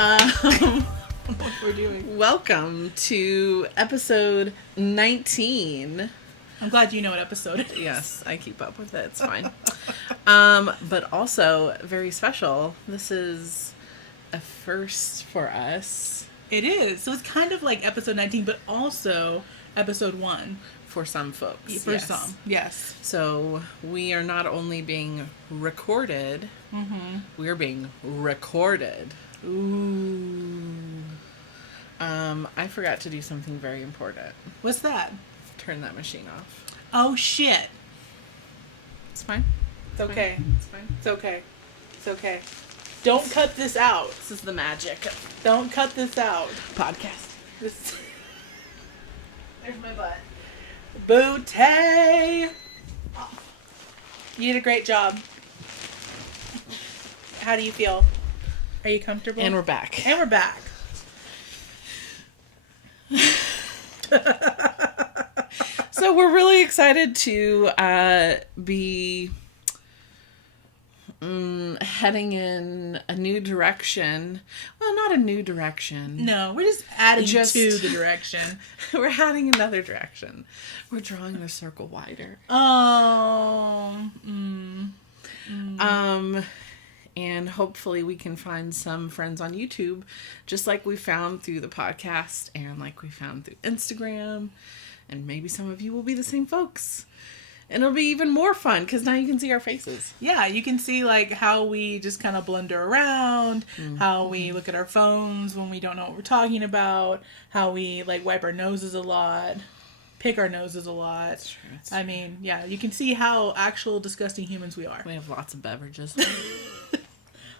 What we're doing. Welcome to episode 19. I'm glad you know what episode it is. Yes, I keep up with it. It's fine. But also very special. This is a first for us. It is. So it's kind of like episode 19, but also episode 1. For some folks. For some, yes. So we are not only being recorded, we're being recorded. Ooh. I forgot to do something very important. What's that? Turn that machine off. Oh, shit. It's fine. It's okay. It's fine. It's okay. It's okay. Don't cut this out. This is the magic of Don't cut this out. podcast. This. There's my butt. Bootay! You did a great job. How do you feel? Are you comfortable? And we're back. And we're back. So we're really excited to be heading in a new direction. Well, not a new direction. No, we're just adding to the direction. We're heading another direction. We're drawing the circle wider. Oh. And hopefully we can find some friends on YouTube, just like we found through the podcast and like we found through Instagram. And maybe some of you will be the same folks. And it'll be even more fun because now you can see our faces. Yeah, you can see like how we just kind of blunder around, how we look at our phones when we don't know what we're talking about, how we like wipe our noses a lot, pick our noses a lot. That's true. I mean, yeah, you can see how actual disgusting humans we are. We have lots of beverages.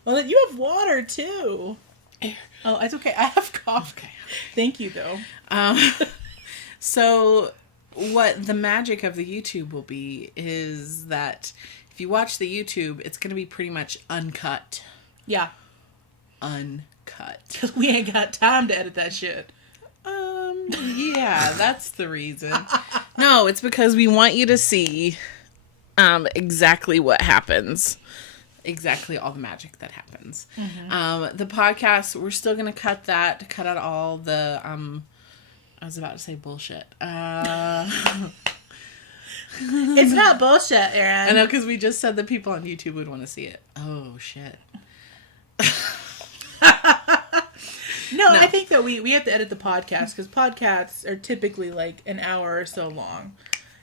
Well, then you have water too. Oh, it's okay. I have coffee. Okay. Thank you, though. So what the magic of the YouTube will be is that if you watch the YouTube, it's going to be pretty much uncut. Yeah. Uncut. Because we ain't got time to edit that shit. Yeah, that's the reason. No, it's because we want you to see exactly what happens. Exactly all the magic that happens. The podcast, we're still going to cut out all the, I was about to say bullshit. It's not bullshit, Aaron. I know, because we just said that people on YouTube would want to see it. Oh, shit. No, I think that we have to edit the podcast because podcasts are typically like an hour or so long.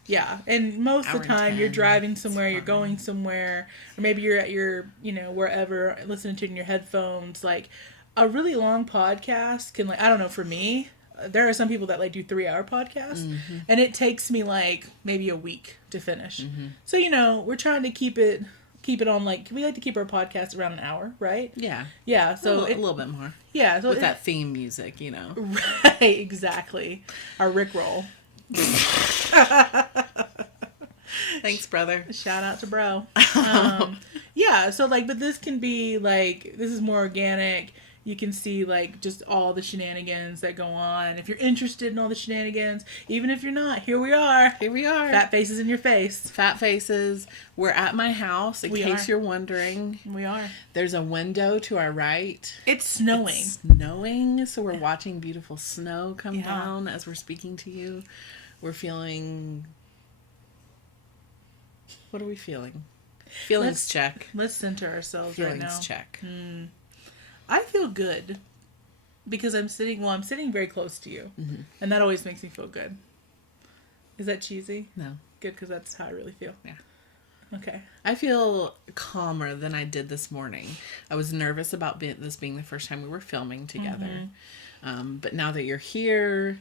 Yeah, and most of the time you're driving somewhere, you're going somewhere, or maybe you're at your, wherever, listening to it in your headphones. Like, a really long podcast can, like, I don't know, for me, there are some people that, like, do 3-hour podcasts, and it takes me, like, maybe a week to finish. So, we're trying to keep it on, like, we like to keep our podcast around an hour, right? Yeah. Yeah, so a little bit more. Yeah. So with that theme music, Right, exactly. Our Rickroll. Thanks, brother. Shout out to bro. Yeah, so like, but this can be like, this is more organic. You can see like just all the shenanigans that go on. If you're interested in all the shenanigans, even if you're not, here we are. Here we are. Fat faces in your face. Fat faces. We're at my house, in case you're wondering. We are. There's a window to our right. It's snowing. It's snowing, so we're watching beautiful snow come down as we're speaking to you. We're feeling... What are we feeling? Feelings check. Let's center ourselves right now. Feelings check. I feel good because I'm sitting very close to you. And that always makes me feel good. Is that cheesy? No. Good, because that's how I really feel. Yeah. Okay. I feel calmer than I did this morning. I was nervous about this being the first time we were filming together. But now that you're here,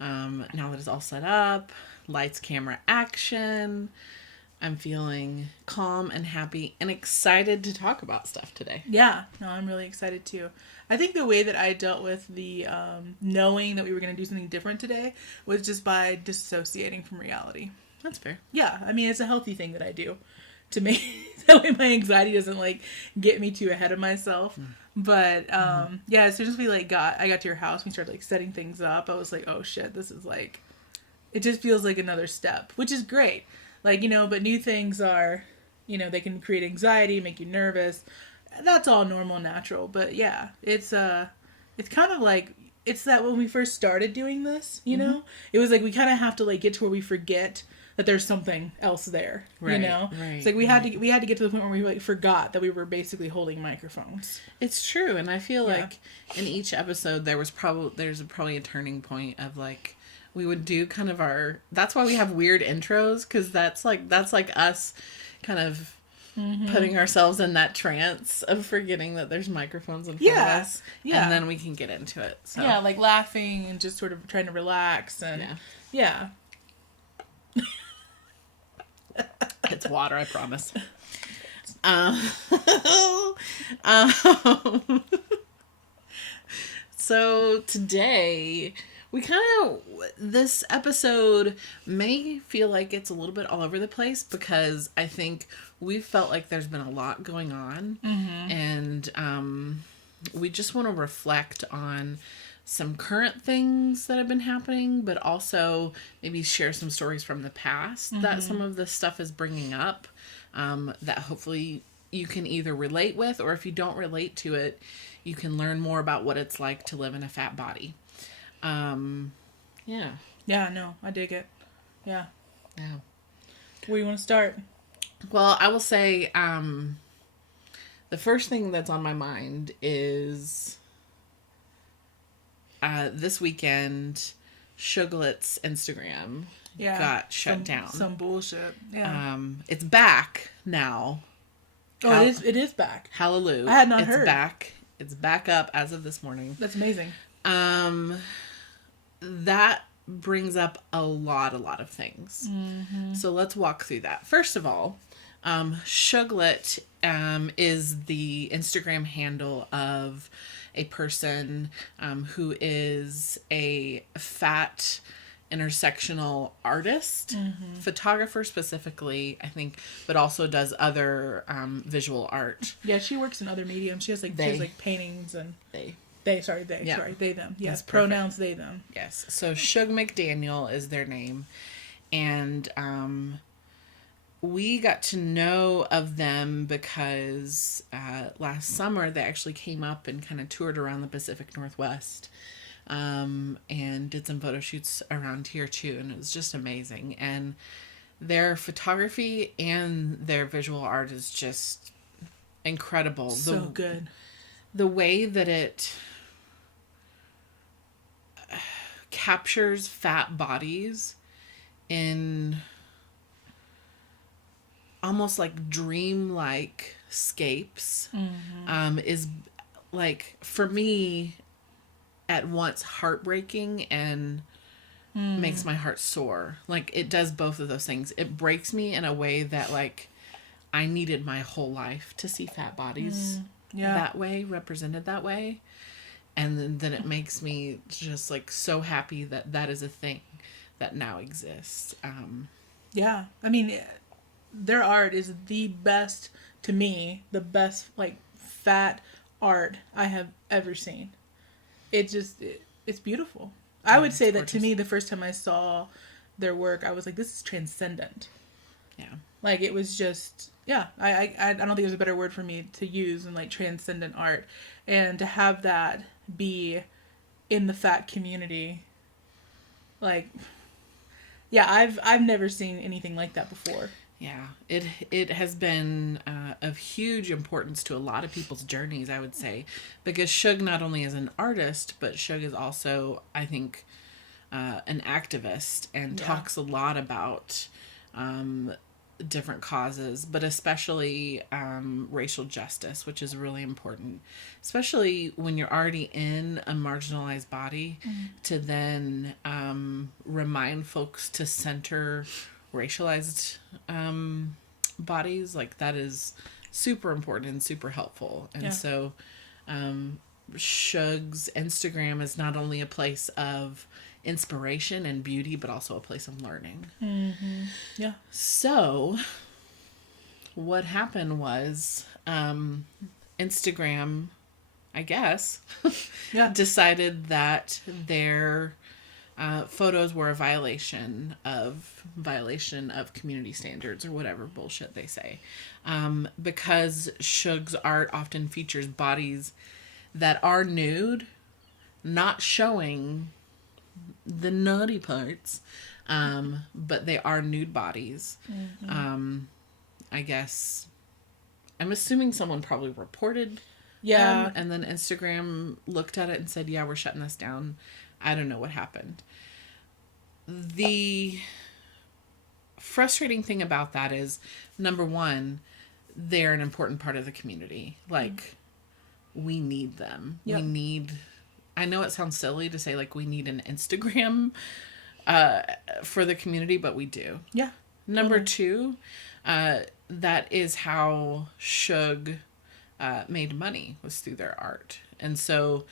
now that it's all set up, lights, camera, action, I'm feeling calm and happy and excited to talk about stuff today. Yeah. No, I'm really excited too. I think the way that I dealt with the knowing that we were going to do something different today was just by dissociating from reality. That's fair. Yeah. I mean, it's a healthy thing that I do to me. That way my anxiety doesn't like get me too ahead of myself. But yeah, as soon as I got to your house, we started like setting things up. I was like, oh shit, this is like, it just feels like another step, which is great. Like, but new things are, they can create anxiety, make you nervous. that's all normal and natural. But yeah, it's kind of like, it's that when we first started doing this, you know, it was like we kind of have to like get to where we forget that there's something else there, you know? Right. It's like we had to get to the point where we like forgot that we were basically holding microphones. It's true, and I feel like in each episode there's probably a turning point of like we would do kind of that's why we have weird intros, because that's like us kind of putting ourselves in that trance of forgetting that there's microphones in front of us, and then we can get into it. So. Yeah, like laughing and just sort of trying to relax and It's water, I promise. So today this episode may feel like it's a little bit all over the place, because I think we've felt like there's been a lot going on, and we just want to reflect on some current things that have been happening, but also maybe share some stories from the past that some of this stuff is bringing up, that hopefully you can either relate with, or if you don't relate to it, you can learn more about what it's like to live in a fat body. Yeah, no, I dig it. Yeah. Where do you want to start? Well, I will say, the first thing that's on my mind is, this weekend, Sugarlet's Instagram got shut down. Some bullshit. Yeah. It's back now. Oh, it is back. Hallelujah. I had not heard. It's back. It's back up as of this morning. That's amazing. That brings up a lot of things. So let's walk through that. First of all, Sugarlet is the Instagram handle of a person who is a fat intersectional artist, photographer specifically, I think, but also does other visual art. Yeah, she works in other mediums. She has like paintings and they, them. Yes, pronouns they, them. Yes. So Shug McDaniel is their name, and we got to know of them because last summer they actually came up and kind of toured around the Pacific Northwest, and did some photo shoots around here too, and it was just amazing. And their photography and their visual art is just incredible. So good. The way that it captures fat bodies in almost like dream-like scapes, is like, for me, at once heartbreaking and makes my heart soar. Like, it does both of those things. It breaks me in a way that, like, I needed my whole life to see fat bodies that way, represented that way. And then it makes me just, like, so happy that that is a thing that now exists. Yeah. I mean, their art is the best, to me, the best, like, fat art I have ever seen. It's beautiful. I would say that to me, the first time I saw their work, I was like, this is transcendent. Yeah. Like, it was just, I don't think there's a better word for me to use than, like, transcendent art. And to have that be in the fat community, like, I've never seen anything like that before. Yeah, it has been of huge importance to a lot of people's journeys, I would say, because Shug not only is an artist, but Shug is also, I think, an activist and talks a lot about different causes, but especially racial justice, which is really important, especially when you're already in a marginalized body, to then remind folks to center racialized bodies. Like, that is super important and super helpful. And so Shug's Instagram is not only a place of inspiration and beauty, but also a place of learning. Yeah. So what happened was Instagram, I guess, decided that their photos were a violation of community standards or whatever bullshit they say. Because Shug's art often features bodies that are nude, not showing the naughty parts, but they are nude bodies. I guess I'm assuming someone probably reported them, and then Instagram looked at it and said, yeah, we're shutting this down. I don't know what happened. The frustrating thing about that is, number one, they're an important part of the community. Like, we need them. Yep. I know it sounds silly to say, like, we need an Instagram for the community, but we do. Yeah. Number two, that is how Shug made money, was through their art. And so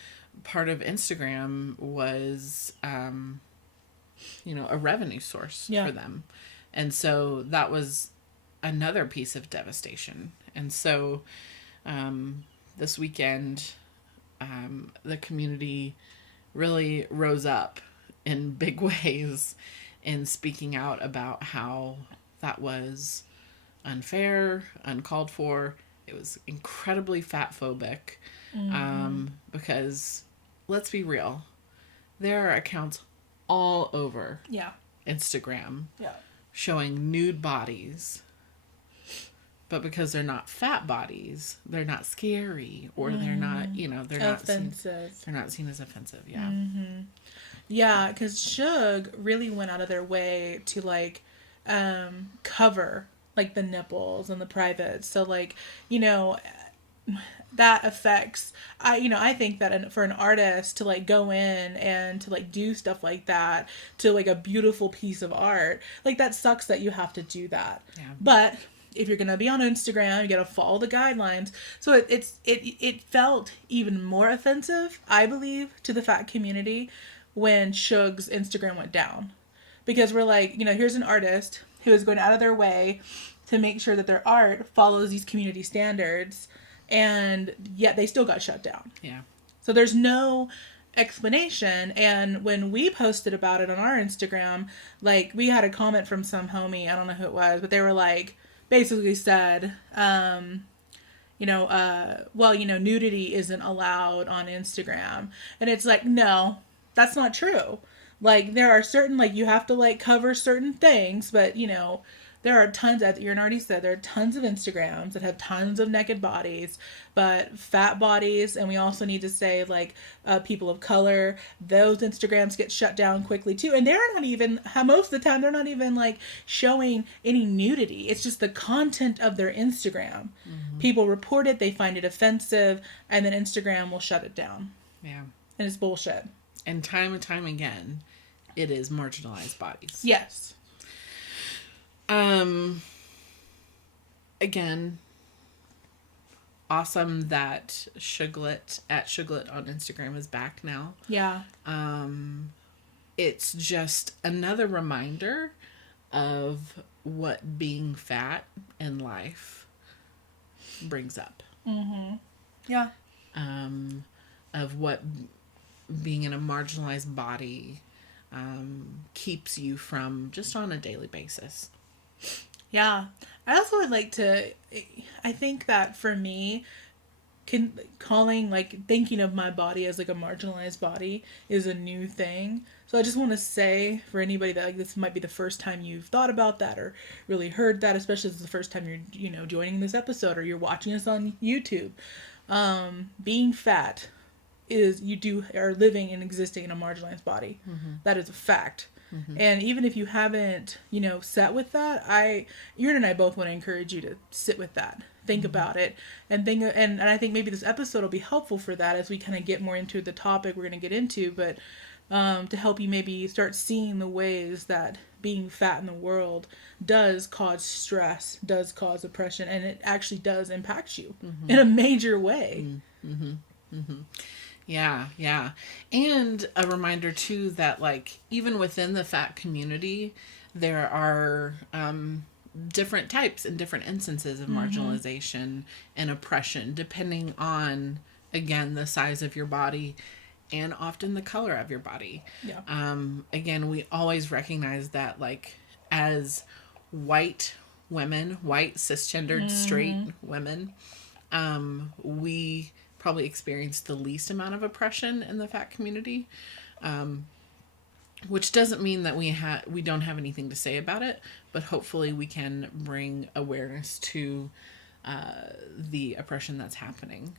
part of Instagram was, a revenue source for them. And so that was another piece of devastation. And so this weekend, the community really rose up in big ways in speaking out about how that was unfair, uncalled for. It was incredibly fatphobic, because let's be real, there are accounts all over Instagram showing nude bodies, but because they're not fat bodies, they're not scary, or they're not, they're offensive. They're not seen as offensive. Yeah. Yeah, because Shug really went out of their way to cover the nipples and the privates. So that affects, I think that for an artist to go in and to do stuff like that to a beautiful piece of art, that sucks that you have to do that. Yeah. But if you're going to be on Instagram, you got to follow the guidelines. So it felt even more offensive, I believe, to the fat community when Shug's Instagram went down, because we're here's an artist who is going out of their way to make sure that their art follows these community standards, and yet they still got shut down. Yeah. So there's no explanation. And when we posted about it on our Instagram, we had a comment from some homie, I don't know who it was, but they were basically said, nudity isn't allowed on Instagram. And it's no, that's not true. There are certain, you have to, cover certain things, but, there are tons, as Erin already said, there are tons of Instagrams that have tons of naked bodies, but fat bodies, and we also need to say, people of color, those Instagrams get shut down quickly, too. And they're not even, most of the time, they're not even, showing any nudity. It's just the content of their Instagram. Mm-hmm. People report it, they find it offensive, and then Instagram will shut it down. Yeah. And it's bullshit. And time again, it is marginalized bodies. Yes. Again, awesome that Shuglet on Instagram is back now. Yeah. It's just another reminder of what being fat in life brings up. Mm-hmm. Yeah. Of what being in a marginalized body keeps you from, just on a daily basis. Yeah. I also would I think that for me, thinking of my body as a marginalized body is a new thing. So I just want to say, for anybody that this might be the first time you've thought about that or really heard that, especially if it's the first time you're joining this episode or you're watching us on YouTube, being fat is are living and existing in a marginalized body. Mm-hmm. That is a fact. Mm-hmm. And even if you haven't, sat with that, Erin and I both want to encourage you to sit with that, think about it, and I think maybe this episode will be helpful for that as we kind of get more into the topic we're going to get into, but to help you maybe start seeing the ways that being fat in the world does cause stress, does cause oppression, and it actually does impact you in a major way. Mm-hmm. Mm-hmm. Yeah. And a reminder, too, that, even within the fat community, there are different types and different instances of marginalization and oppression, depending on, again, the size of your body and often the color of your body. Yeah. Again, we always recognize that, like, as white women, white cisgendered straight women, we probably experience the least amount of oppression in the fat community, which doesn't mean that we don't have anything to say about it, but hopefully we can bring awareness to the oppression that's happening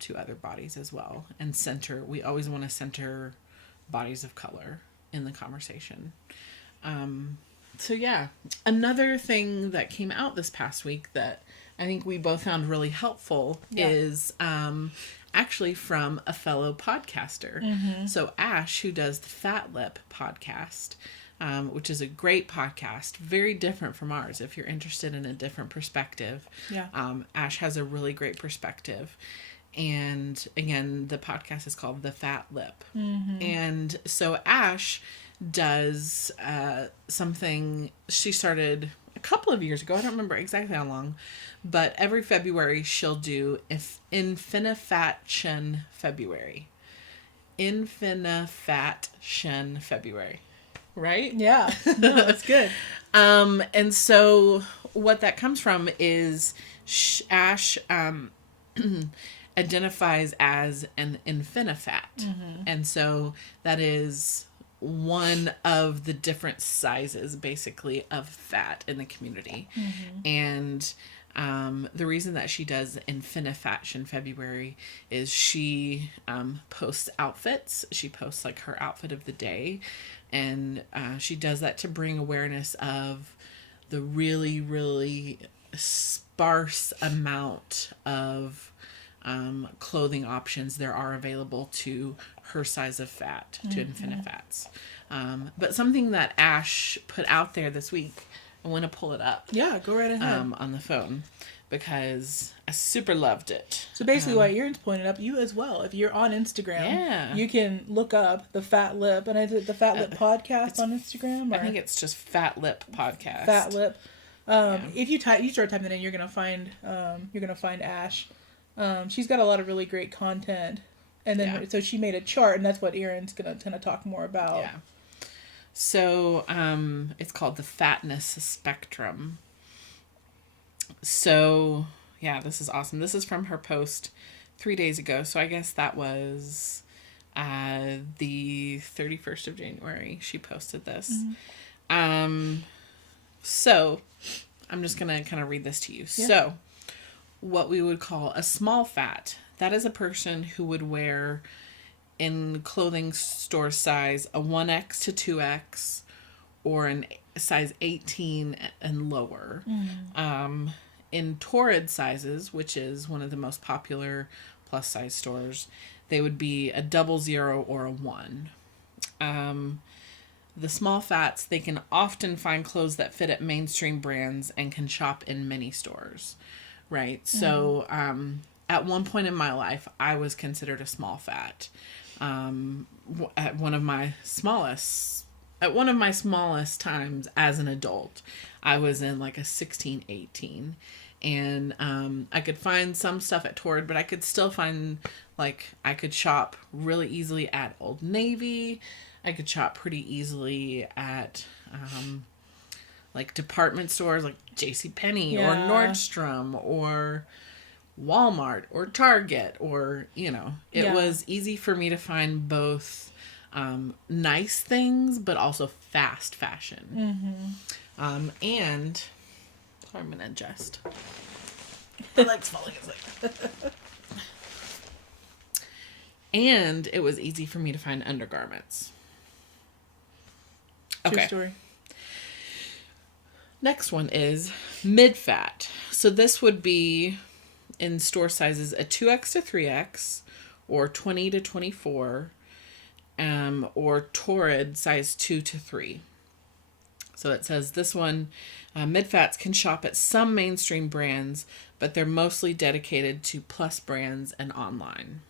to other bodies as well, and we always want to center bodies of color in the conversation. So yeah, another thing that came out this past week that I think we both found really helpful is actually from a fellow podcaster. So Ash, who does the Fat Lip podcast, which is a great podcast, very different from ours if you're interested in a different perspective. Ash has a really great perspective. And again, the podcast is called The Fat Lip. And so Ash does something she started a couple of years ago. I don't remember exactly how long, but every February she'll do Infinifat February. Infinifat February. Right? Yeah. No, that's good. And so what that comes from is Ash identifies as an Infinifat. And so that is one of the different sizes, basically, of fat in the community. And the reason that she does Infinifat February is she posts outfits. She posts, like, her outfit of the day. And she does that to bring awareness of the really, really sparse amount of clothing options there are available to her size of fat, to Infinifats. But something that Ash put out there this week, I want to pull it up. Yeah, go right ahead. On the phone, because I super loved it. So basically what Erin's pointed up, you as well, if you're on Instagram, you can look up the Fat Lip, and is it the Fat Lip podcast on Instagram? Or? I think it's just Fat Lip podcast. Fat Lip. If you start typing it in, you're gonna find Ash. She's got a lot of really great content, and then so she made a chart, and that's what Erin's gonna kind of talk more about. Yeah. So it's called the fatness spectrum. So yeah, this is awesome. This is from her post 3 days ago. So I guess that was the 31st of January. She posted this. So I'm just gonna kind of read this to you. Yeah. So what we would call a small fat, that is a person who would wear, in clothing store size, a 1X to 2X or a size 18 and lower. In torrid sizes, which is one of the most popular plus size stores, they would be a 00 or a 1. The small fats, they can often find clothes that fit at mainstream brands and can shop in many stores. Right. So, at one point in my life, I was considered a small fat. At one of my smallest times as an adult, I was in like a 16, 18. And, I could find some stuff at Torrid, but I could still find, like, I could shop really easily at Old Navy. I could shop pretty easily at, like, department stores like JCPenney or Nordstrom or Walmart or Target, or, it was easy for me to find both nice things, but also fast fashion. And sorry, I'm going to adjust. My leg's falling asleep. And it was easy for me to find undergarments. Okay. True story. Next one is mid-fat. So this would be, in store sizes, a 2X to 3X or 20 to 24, or torrid size 2 to 3. So it says this one, mid-fats can shop at some mainstream brands, but they're mostly dedicated to plus brands and online.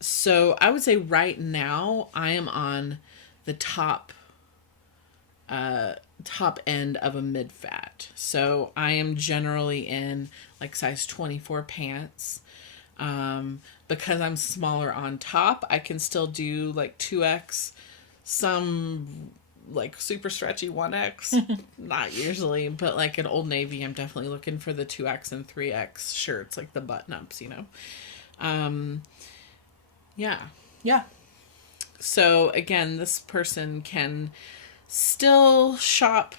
So I would say right now I am on the top end of a mid-fat. So I am generally in like size 24 pants. Because I'm smaller on top, I can still do like 2X, some like super stretchy 1X, not usually, but like at Old Navy, I'm definitely looking for the 2X and 3X shirts, like the button ups, you know? Yeah. Yeah. So again, this person can still shop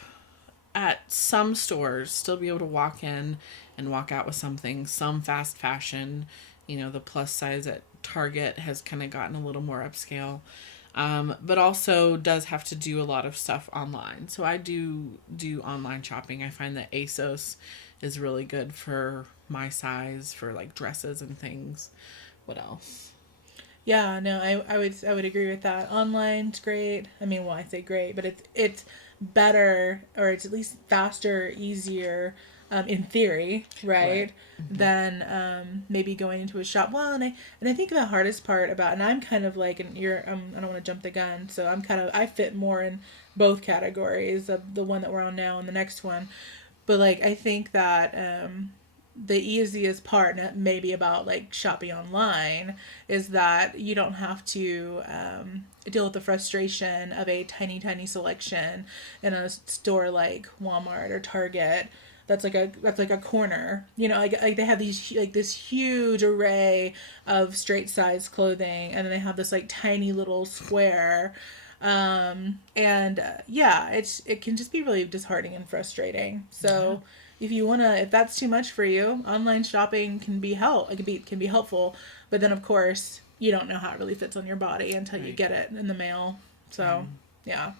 at some stores, still be able to walk in and walk out with something, some fast fashion, you know, the plus size at Target has kind of gotten a little more upscale. But also does have to do a lot of stuff online. So I do online shopping. I find that ASOS is really good for my size, for like dresses and things. What else? Yeah, no, I would agree with that. Online's great. I mean, well, I say great, but it's better, or it's at least faster, easier, in theory, right? Mm-hmm. Than maybe going into a shop. Well, and I think the hardest part about, and I'm kind of like, and I don't want to jump the gun, so I fit more in both categories of the one that we're on now and the next one, but like I think that the easiest part maybe about like shopping online is that you don't have to deal with the frustration of a tiny selection in a store like Walmart or Target that's like a corner, you know, like they have these like this huge array of straight size clothing, and then they have this like tiny little square, yeah, it can just be really disheartening and frustrating. So if that's too much for you, online shopping can be can be helpful, but then of course you don't know how it really fits on your body until you get it in the mail. So yeah.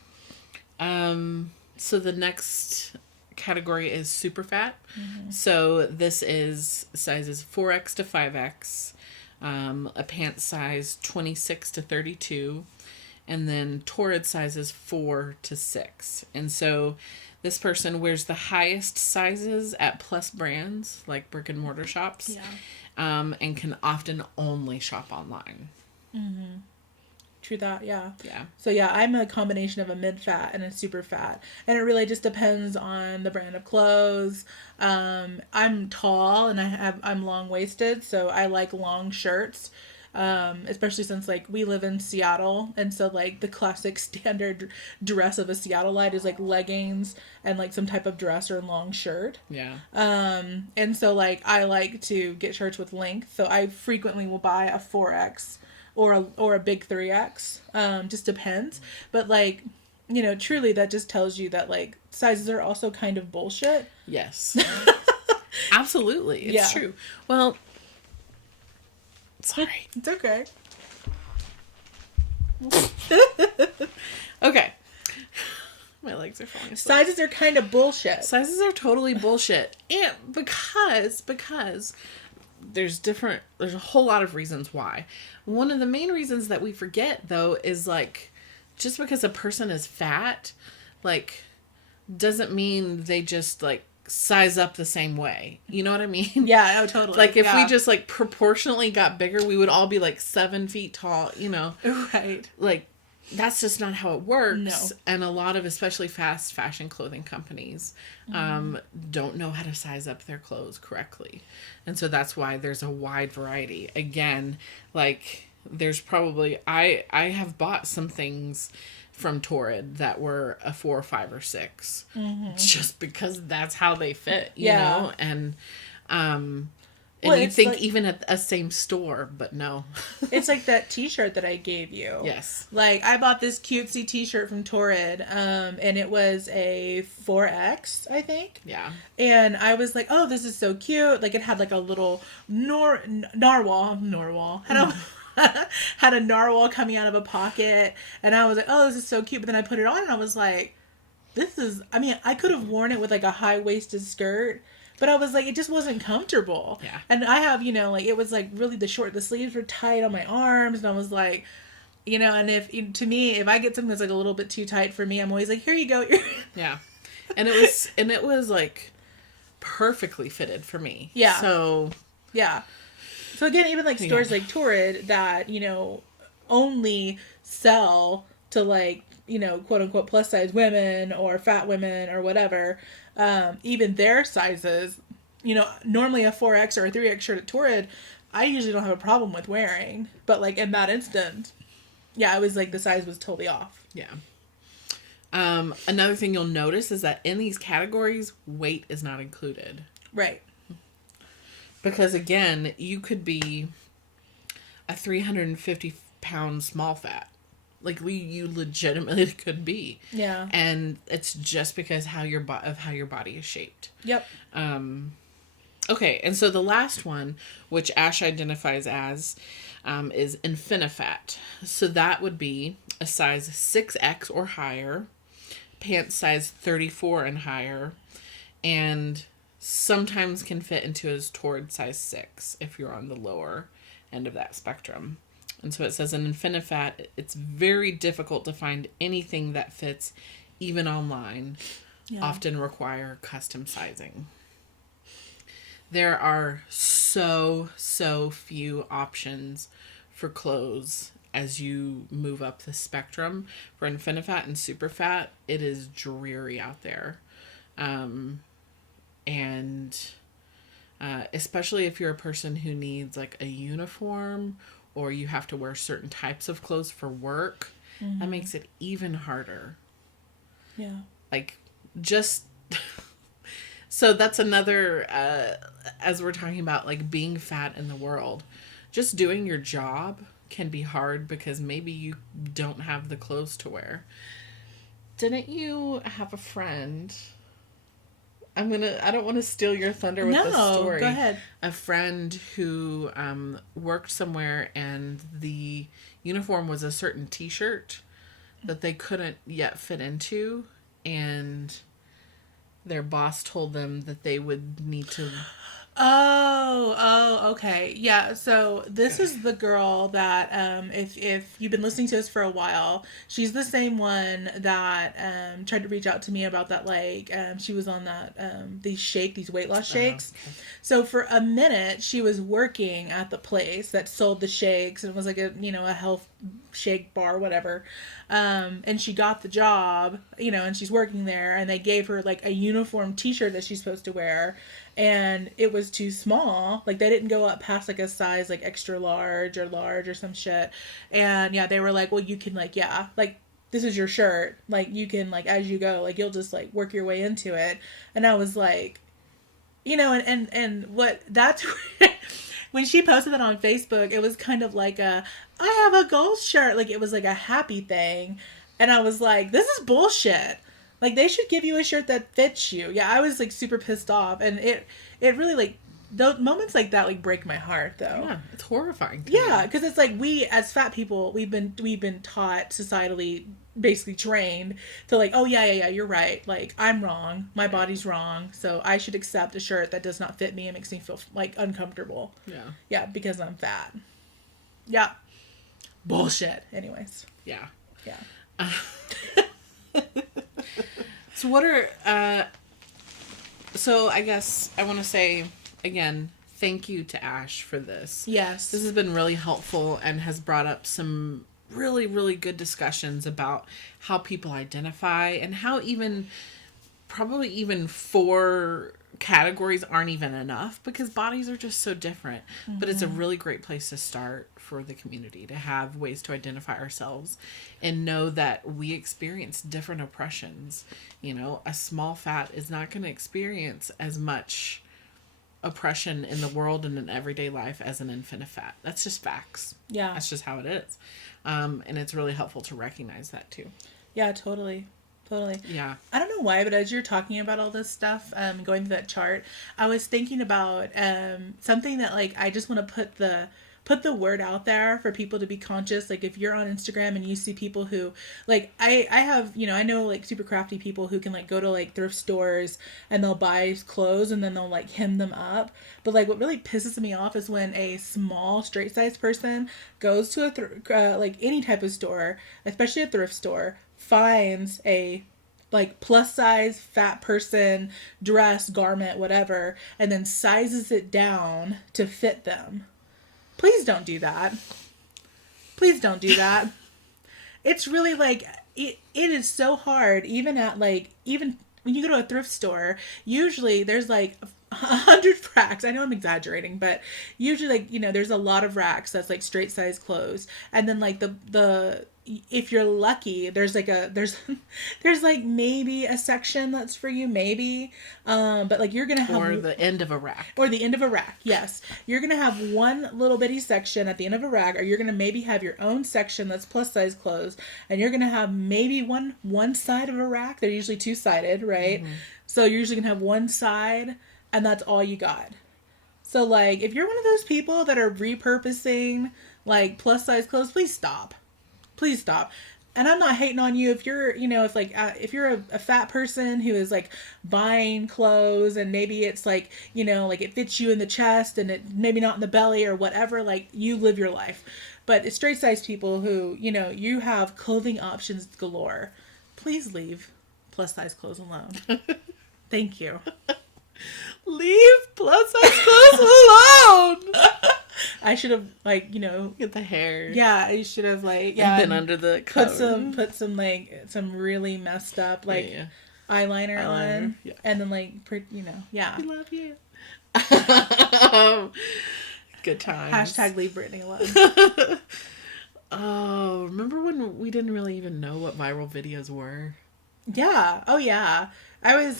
So the next category is super fat. So this is sizes 4X to 5X, a pant size 26 to 32, and then torrid sizes 4 to 6. And so this person wears the highest sizes at plus brands like brick and mortar shops, and can often only shop online. True that, yeah. Yeah. So yeah, I'm a combination of a mid-fat and a super fat. And it really just depends on the brand of clothes. I'm tall and I'm long-waisted, so I like long shirts. Especially since like we live in Seattle, and so like the classic standard dress of a Seattleite is like leggings and like some type of dress or long shirt. Yeah. And so like I like to get shirts with length, so I frequently will buy a 4X or a big 3X. Just depends. But like, you know, truly that just tells you that like sizes are also kind of bullshit. Yes. Absolutely. It's true. Well, sorry. It's okay. Okay. My legs are falling asleep. Sizes are kind of bullshit. Sizes are totally bullshit. And because there's a whole lot of reasons why. One of the main reasons that we forget though is like, just because a person is fat, like, doesn't mean they just like size up the same way. You know what I mean? Yeah, oh totally. Like if we just like proportionally got bigger, we would all be like 7 feet tall, you know? Right. Like that's just not how it works. No. And a lot of especially fast fashion clothing companies don't know how to size up their clothes correctly. And so that's why there's a wide variety. Again, like there's probably I have bought some things from Torrid that were a 4 or 5 or 6 just because that's how they fit, you know? And well, you'd think like, even at a same store, but no. It's like that t-shirt that I gave you. Yes. Like I bought this cutesy t-shirt from Torrid, and it was a 4X, I think. Yeah. And I was like, oh, this is so cute. Like it had like a little narwhal. Had a narwhal coming out of a pocket, and I was like, oh, this is so cute. But then I put it on and I was like, I could have worn it with like a high-waisted skirt, but I was like, it just wasn't comfortable. Yeah. And I have, you know, like it was like really the sleeves were tight on my arms, and I was like, you know, and if I get something that's like a little bit too tight for me, I'm always like, here you go. Yeah. And it was like perfectly fitted for me. Yeah. So yeah. So again, even like stores like Torrid that, you know, only sell to like, you know, quote unquote plus size women or fat women or whatever, even their sizes, you know, normally a 4X or a 3X shirt at Torrid, I usually don't have a problem with wearing. But, like, in that instant, yeah, I was like, the size was totally off. Yeah. Another thing you'll notice is that in these categories, weight is not included. Right. Because, again, you could be a 350-pound small fat. Like, you legitimately could be. Yeah. And it's just because of how your body is shaped. Yep. Okay, and so the last one, which Ash identifies as, is Infinifat. So that would be a size 6X or higher, pants size 34 and higher, and sometimes can fit into as toward size 6 if you're on the lower end of that spectrum. And so it says in Infinifat, it's very difficult to find anything that fits even online, often require custom sizing. There are so few options for clothes as you move up the spectrum. For Infinifat and Superfat, it is dreary out there. Especially if you're a person who needs like a uniform or you have to wear certain types of clothes for work, that makes it even harder. Yeah. Like, just... So that's another, as we're talking about, like, being fat in the world, just doing your job can be hard because maybe you don't have the clothes to wear. Didn't you have a friend... I don't want to steal your thunder with this story. No, go ahead. A friend who worked somewhere and the uniform was a certain t-shirt that they couldn't yet fit into, and their boss told them that they would need to... Oh, okay. Yeah, so this is the girl that, if you've been listening to us for a while, she's the same one that tried to reach out to me about that, like, she was on that, these weight loss shakes. Okay. So for a minute, she was working at the place that sold the shakes, and it was like a health shake bar, whatever. And she got the job, and she's working there, and they gave her, like, a uniform t-shirt that she's supposed to wear, and it was too small. Like, they didn't go up past, like, a size, like, extra large or some shit. And, yeah, they were like, well, you can, like, this is your shirt. Like, you can, like, as you go, like, you'll just, like, work your way into it. And I was like, and what, that's when she posted that on Facebook, it was kind of like I have a goals shirt. Like, it was, like, a happy thing. And I was like, this is bullshit. Like, they should give you a shirt that fits you. Yeah, I was, like, super pissed off. And it really, like, those moments like that, like, break my heart, though. Yeah, it's horrifying. Yeah, because it's like, we, as fat people, we've been taught, societally, basically trained to, like, oh, yeah, you're right. Like, I'm wrong. My body's wrong. So I should accept a shirt that does not fit me and makes me feel, like, uncomfortable. Yeah. Yeah, because I'm fat. Yeah. Bullshit. Anyways. Yeah. Yeah. So what are, so I guess I want to say, again, thank you to Ash for this. Yes. This has been really helpful and has brought up some really, really good discussions about how people identify and how probably even 4 categories aren't even enough because bodies are just so different. Mm-hmm. But it's a really great place to start for the community to have ways to identify ourselves and know that we experience different oppressions. A small fat is not going to experience as much oppression in the world and in everyday life as an Infinifat. That's just facts. Yeah. That's just how it is. And it's really helpful to recognize that too. Yeah, totally. Yeah. I don't know why, but as you're talking about all this stuff, going through that chart, I was thinking about something that, like, I just want to put the word out there for people to be conscious. Like, if you're on Instagram and you see people who, like, I have, I know, like, super crafty people who can, like, go to, like, thrift stores and they'll buy clothes and then they'll, like, hem them up. But, like, what really pisses me off is when a small straight size person goes to like, any type of store, especially a thrift store, finds a, like, plus size fat person dress, garment, whatever, and then sizes it down to fit them. Please don't do that. Please don't do that. It's really, like, it is so hard, even when you go to a thrift store, usually there's, like, 100 racks. I know I'm exaggerating, but usually, like, there's a lot of racks that's like straight size clothes, and then like the if you're lucky, there's there's like maybe a section that's for you, maybe, but like you're gonna have or the end of a rack, yes, you're gonna have one little bitty section at the end of a rack, or you're gonna maybe have your own section that's plus size clothes, and you're gonna have maybe one side of a rack. They're usually two-sided, right? So you're usually gonna have one side, and that's all you got. So like if you're one of those people that are repurposing like plus size clothes, please stop. Please stop. And I'm not hating on you if you're, if you're a fat person who is like buying clothes, and maybe it's like, like it fits you in the chest and it maybe not in the belly or whatever, like you live your life. But it's straight size people who, you have clothing options galore. Please leave plus size clothes alone. Thank you. Leave plus size clothes alone. I should have get the hair. Yeah, I should have been under the cover. Put some some really messed up eyeliner on, and then We love you. Good times. # leave Brittany alone. Oh, remember when we didn't really even know what viral videos were? Yeah. Oh yeah. I was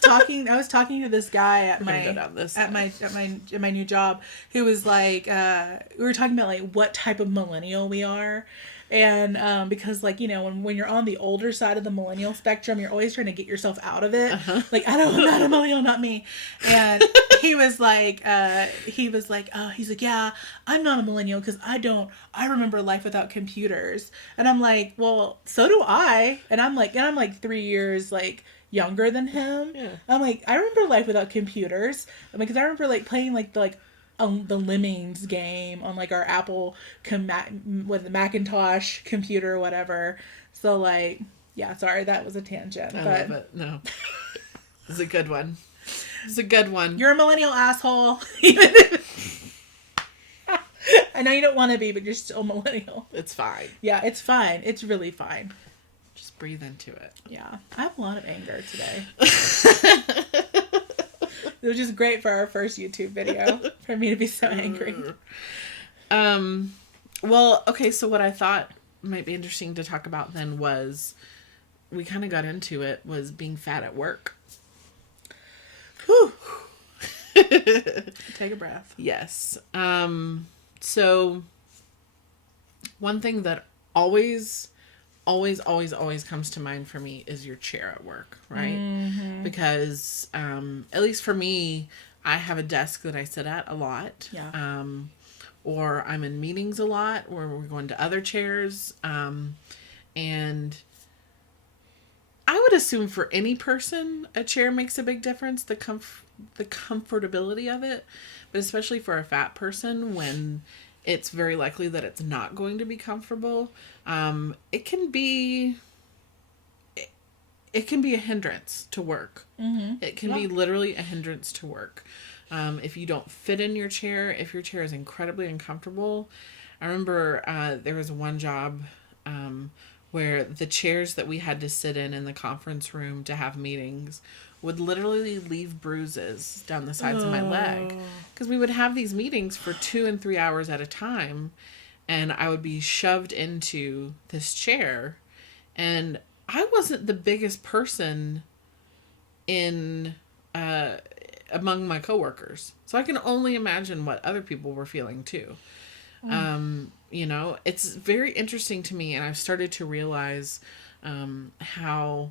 talking to this guy at my new job who was like we were talking about like what type of millennial we are. And because when you're on the older side of the millennial spectrum, you're always trying to get yourself out of it. Like, I'm not a millennial, not me. And he was like, oh, he's like, yeah, I'm not a millennial because I remember life without computers. And I'm like, well, so do I. And I'm like 3 years younger than him. Yeah. I'm like, I remember life without computers. Because I remember playing the Lemmings game on our Apple with the Macintosh computer or whatever. So yeah, sorry, that was a tangent. I love it. No, it's a good one. It's a good one. You're a millennial asshole. I know you don't want to be, but you're still millennial. It's fine. Yeah, it's fine. It's really fine. Just breathe into it. Yeah, I have a lot of anger today. It was just great for our first YouTube video for me to be so angry. Well, okay, so what I thought might be interesting to talk about then was, we kind of got into it, was being fat at work. Whew. Take a breath. Yes. So one thing that always comes to mind for me is your chair at work, right? Mm-hmm. Because at least for me, I have a desk that I sit at a lot. Yeah. Or I'm in meetings a lot, or we're going to other chairs. And I would assume for any person, a chair makes a big difference, the comfortability of it. But especially for a fat person, when it's very likely that it's not going to be comfortable, it can be a hindrance to work. Mm-hmm. It can be literally a hindrance to work. If you don't fit in your chair, if your chair is incredibly uncomfortable. I remember there was one job where the chairs that we had to sit in the conference room to have meetings would literally leave bruises down the sides of my leg. Because we would have these meetings for 2 and 3 hours at a time, and I would be shoved into this chair, and I wasn't the biggest person in among my coworkers, so I can only imagine what other people were feeling too. It's very interesting to me, and I've started to realize how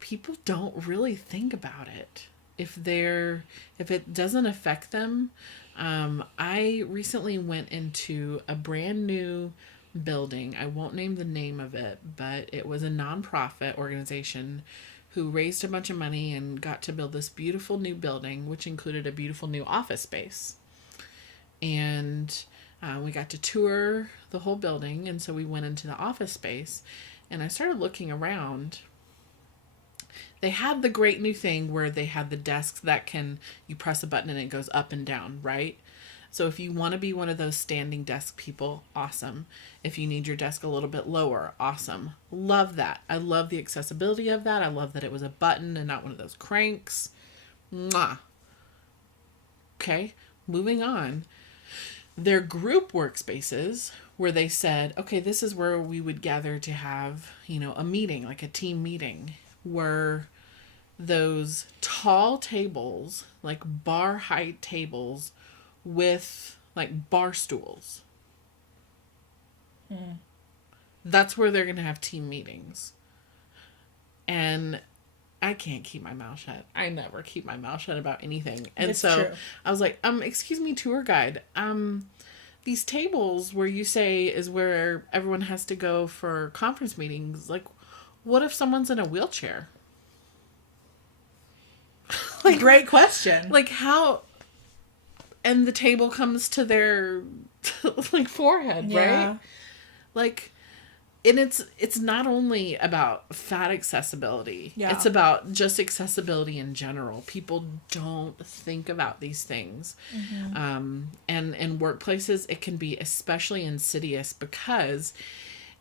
people don't really think about it if it doesn't affect them. I recently went into a brand new building. I won't name the name of it, but it was a nonprofit organization who raised a bunch of money and got to build this beautiful new building, which included a beautiful new office space. And we got to tour the whole building, and so we went into the office space, and I started looking around. They had the great new thing where they had the desks that you press a button and it goes up and down, right? So if you want to be one of those standing desk people, awesome. If you need your desk a little bit lower, awesome. Love that. I love the accessibility of that. I love that it was a button and not one of those cranks. Mwah. Okay, moving on. Their group workspaces where they said, okay, this is where we would gather to have, a meeting, like a team meeting, were those tall tables, like bar height tables with like bar stools. That's where they're going to have team meetings. And I can't keep my mouth shut. I never keep my mouth shut about anything. And it's so true. I was like, excuse me, tour guide. These tables where you say is where everyone has to go for conference meetings, like, what if someone's in a wheelchair? Like, great question. Like, how? And the table comes to their like forehead, Yeah. right? Like, and it's not only about fat accessibility. Yeah. It's about just accessibility in general. People don't think about these things. And in workplaces, it can be especially insidious because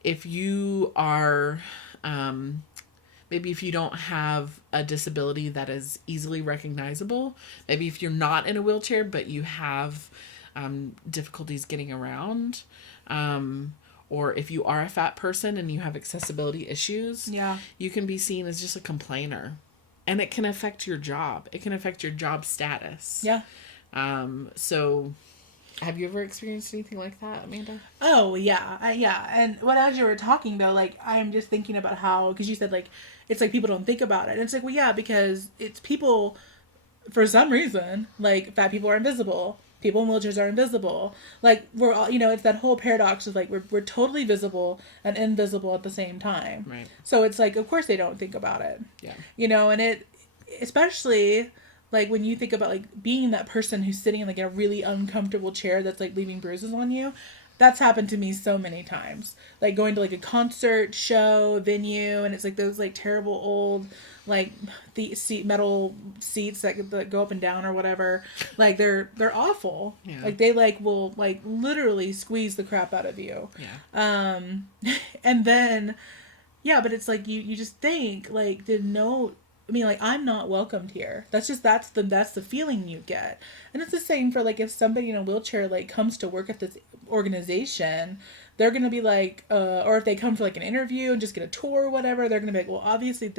if you are, maybe if you don't have a disability that is easily recognizable, maybe if you're not in a wheelchair, but you have difficulties getting around, or if you are a fat person and you have accessibility issues, you can be seen as just a complainer. And it can affect your job. It can affect your job status. Yeah. So have you ever experienced anything like that, Amanda? Oh, yeah. Yeah. And as you were talking, though, like, I'm just thinking about how, because you said, like, it's like people don't think about it. And it's like, well, yeah, because it's people, for some reason, like, fat people are invisible. People in wheelchairs are invisible. Like, we're all, it's that whole paradox of, like, we're totally visible and invisible at the same time. Right. So it's like, of course they don't think about it. Yeah. And it, especially, like, when you think about, like, being that person who's sitting in, like, a really uncomfortable chair that's, like, leaving bruises on you, that's happened to me so many times. Like, going to, like, a concert, show, venue, and it's, like, those, like, terrible old, like, the metal seats that go up and down or whatever. Like, they're awful. Yeah. Like, they, like, will, like, literally squeeze the crap out of you. Yeah. And then, yeah, but it's, like, you just think, like, like, I'm not welcomed here. That's the feeling you get. And it's the same for, like, if somebody in a wheelchair, like, comes to work at this organization, they're going to be like, or if they come for, like, an interview and just get a tour or whatever, they're going to be like, well, obviously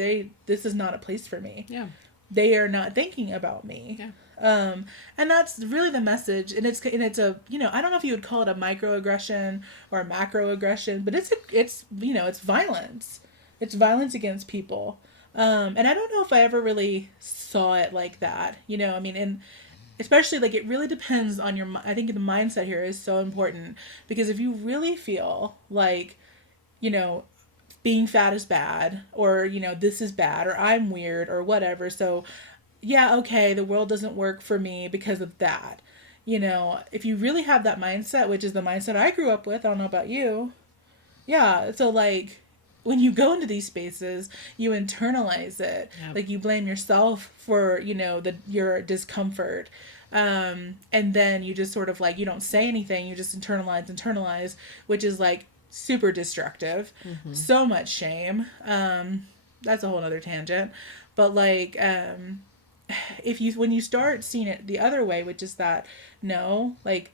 this is not a place for me. Yeah. They are not thinking about me. Yeah. And that's really the message. And it's a, I don't know if you would call it a microaggression or a macroaggression, but it's violence. It's violence against people. And I don't know if I ever really saw it like that, and especially, like, it really depends on I think the mindset here is so important, because if you really feel like, being fat is bad, or, this is bad, or I'm weird, or whatever. So yeah, okay, the world doesn't work for me because of that. If you really have that mindset, which is the mindset I grew up with, I don't know about you. Yeah. So, like, when you go into these spaces, you internalize it. Yep. Like, you blame yourself for, your discomfort. And then you just sort of, like, you don't say anything. You just internalize, which is, like, super destructive. Mm-hmm. So much shame. That's a whole other tangent. But, like, when you start seeing it the other way, which is that, no, like,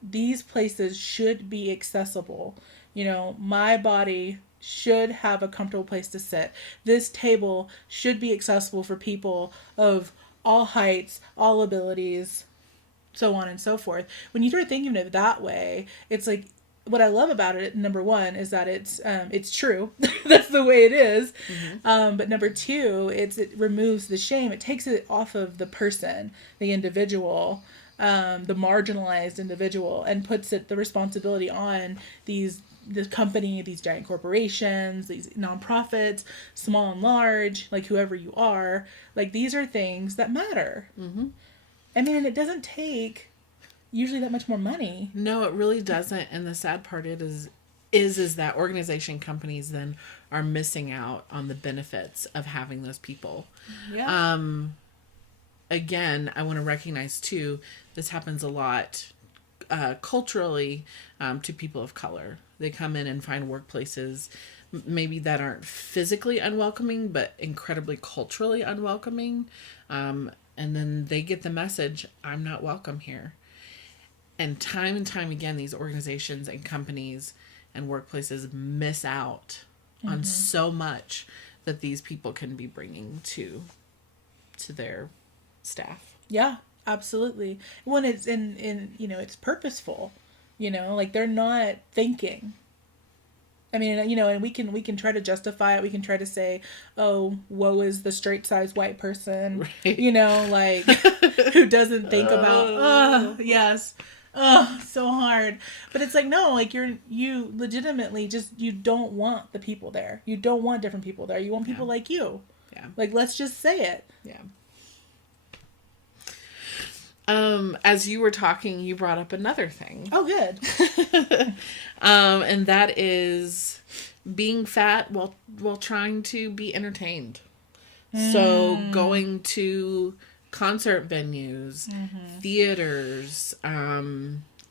these places should be accessible. My body should have a comfortable place to sit. This table should be accessible for people of all heights, all abilities, so on and so forth. When you start thinking of it that way, it's like, what I love about it, number one, is that it's true. That's the way it is. Mm-hmm. But number two, it removes the shame. It takes it off of the person, the individual, the marginalized individual, and puts the responsibility on this company, these giant corporations, these nonprofits, small and large, like, whoever you are. Like, these are things that matter. Mm-hmm. I mean, it doesn't take usually that much more money. No, it really doesn't. And the sad part is that organization companies then are missing out on the benefits of having those people. Yeah. Again, I want to recognize too, this happens a lot culturally to people of color. They come in and find workplaces maybe that aren't physically unwelcoming, but incredibly culturally unwelcoming. And then they get the message, I'm not welcome here. And time again, these organizations and companies and workplaces miss out on so much that these people can be bringing to their staff. Yeah, absolutely. When it's in it's purposeful, like they're not thinking. I mean, and we can try to justify it. We can try to say, "Oh, woe is the straight-sized white person," right. Like who doesn't think about, yes, so hard. But it's like, no, like you legitimately just, you don't want the people there. You don't want different people there. You want people like you. Yeah. Like, let's just say it. Yeah. As you were talking, you brought up another thing. Oh, good. And that is being fat while trying to be entertained. So going to concert venues, theaters,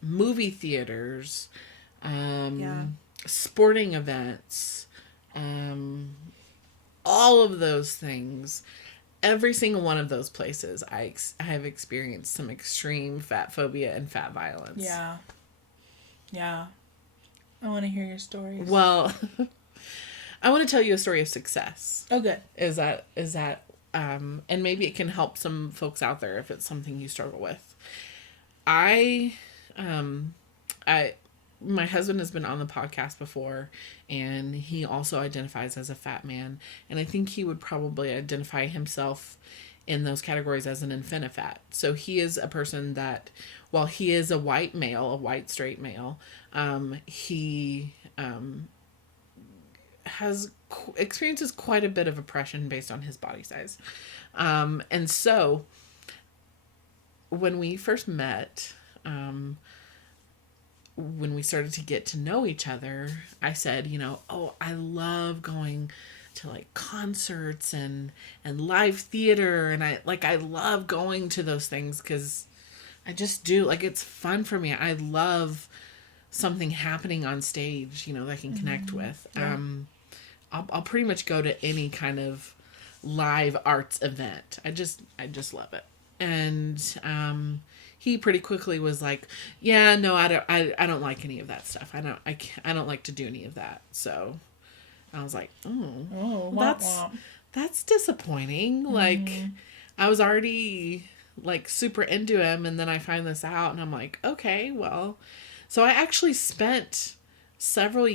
movie theaters, sporting events, all of those things. Every single one of those places, I have experienced some extreme fat phobia and fat violence. Yeah. Yeah. I want to hear your stories. Well, I want to tell you a story of success. Oh, good. Is that, and maybe it can help some folks out there if it's something you struggle with. My husband has been on the podcast before, and he also identifies as a fat man. And I think he would probably identify himself in those categories as an Infinifat. So he is a person that, while he is a white male, a white straight male, he experiences quite a bit of oppression based on his body size. And so when we first met, when we started to get to know each other, I said, oh, I love going to like concerts and live theater. And I love going to those things because I just do. Like, it's fun for me. I love something happening on stage, that I can connect with. Yeah. I'll pretty much go to any kind of live arts event. I just love it. And, he pretty quickly was like, yeah, no, I don't like any of that stuff. I don't like to do any of that. So I was like, that's disappointing. Like, I was already like super into him, and then I find this out, and I'm like, okay, well. So I actually spent several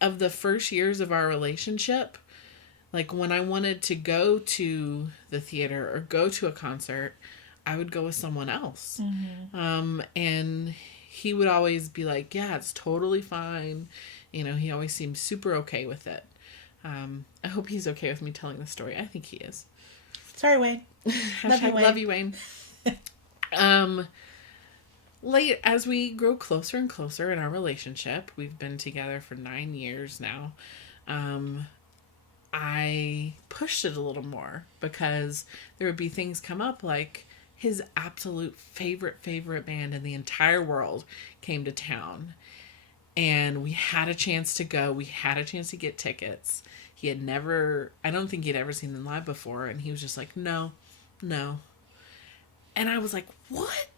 of the first years of our relationship, like when I wanted to go to the theater or go to a concert, I would go with someone else. And he would always be like, yeah, it's totally fine. He always seemed super okay with it. I hope he's okay with me telling the story. I think he is. Sorry, Wayne. Love you, Wayne. Late as we grow closer and closer in our relationship, we've been together for 9 years now. I pushed it a little more because there would be things come up like his absolute favorite band in the entire world came to town, and we had a chance to go. We had a chance to get tickets. I don't think he'd ever seen them live before, and he was just like, no. And I was like, what?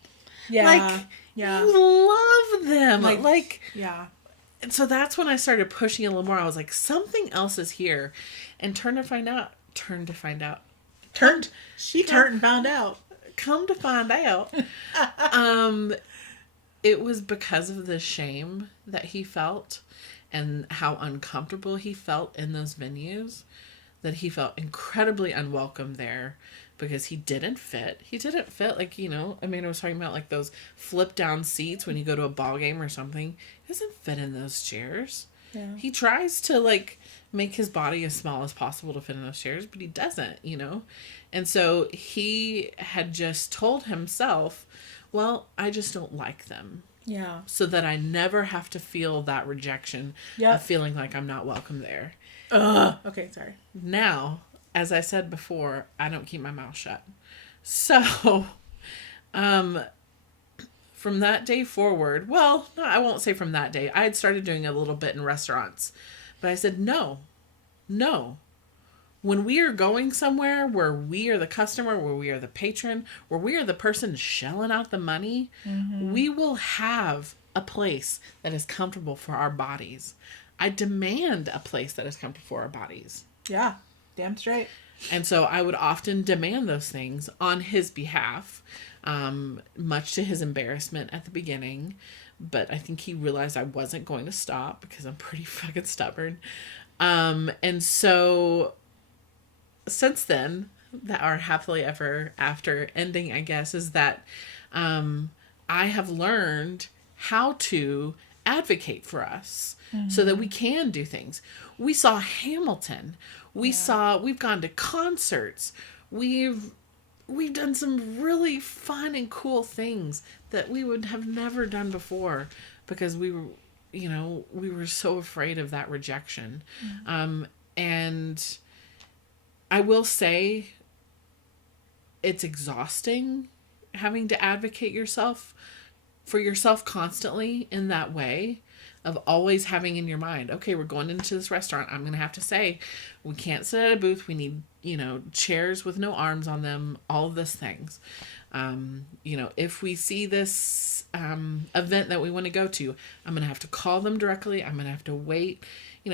Yeah. You love them. Yeah. And so that's when I started pushing it a little more. I was like, something else is here. And Come to find out. It was because of the shame that he felt and how uncomfortable he felt in those venues, that he felt incredibly unwelcome there because he didn't fit. Like, I was talking about like those flip down seats when you go to a ball game or something. He doesn't fit in those chairs. Yeah. He tries to like make his body as small as possible to fit in those chairs, but he doesn't, And so he had just told himself, well, I just don't like them. Yeah. So that I never have to feel that rejection of feeling like I'm not welcome there. Okay, sorry. Now, as I said before, I don't keep my mouth shut. So, from that day forward, well, no, I won't say from that day. I had started doing a little bit in restaurants. But I said, no. when we are going somewhere where we are the customer, where we are the patron, where we are the person shelling out the money, we will have a place that is comfortable for our bodies. I demand a place that is comfortable for our bodies. Yeah, damn straight. And so I would often demand those things on his behalf, much to his embarrassment at the beginning. But I think he realized I wasn't going to stop because I'm pretty fucking stubborn. And so since then, that our happily ever after ending, I guess, is that I have learned how to advocate for us so that we can do things. We saw Hamilton. We've gone to concerts. We've done some really fun and cool things that we would have never done before because we were so afraid of that rejection. And I will say it's exhausting having to advocate for yourself constantly in that way of always having in your mind, okay, we're going into this restaurant. I'm going to have to say, we can't sit at a booth. We need, chairs with no arms on them, all of those things. If we see this event that we want to go to, I'm going to have to call them directly. I'm going to have to wait,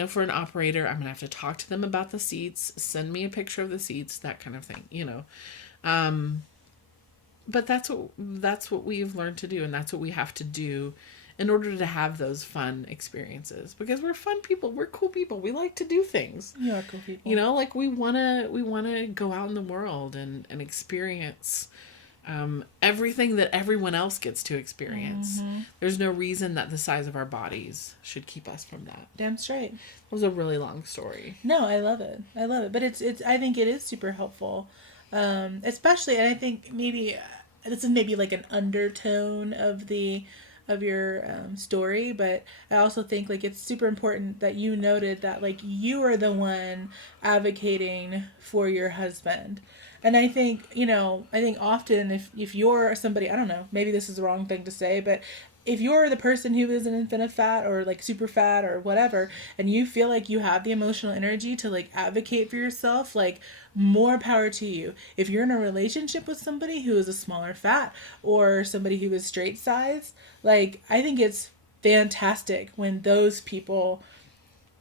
for an operator. I'm going to have to talk to them about the seats, send me a picture of the seats, that kind of thing, But that's what we've learned to do, and that's what we have to do in order to have those fun experiences, because we're fun people. We're cool people. We like to do things. You are cool people. We want to go out in the world and experience everything that everyone else gets to experience. There's no reason that the size of our bodies should keep us from that. Damn straight. It was a really long story. No, I love it. But it's I think it is super helpful. Especially, and I think maybe this is maybe like an undertone of your story, but I also think like it's super important that you noted that like you are the one advocating for your husband. And I think, often if you're somebody, I don't know, maybe this is the wrong thing to say, but if you're the person who is an Infinifat or like super fat or whatever, and you feel like you have the emotional energy to like advocate for yourself, like more power to you. If you're in a relationship with somebody who is a smaller fat or somebody who is straight size, like I think it's fantastic when those people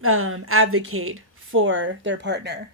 advocate for their partner.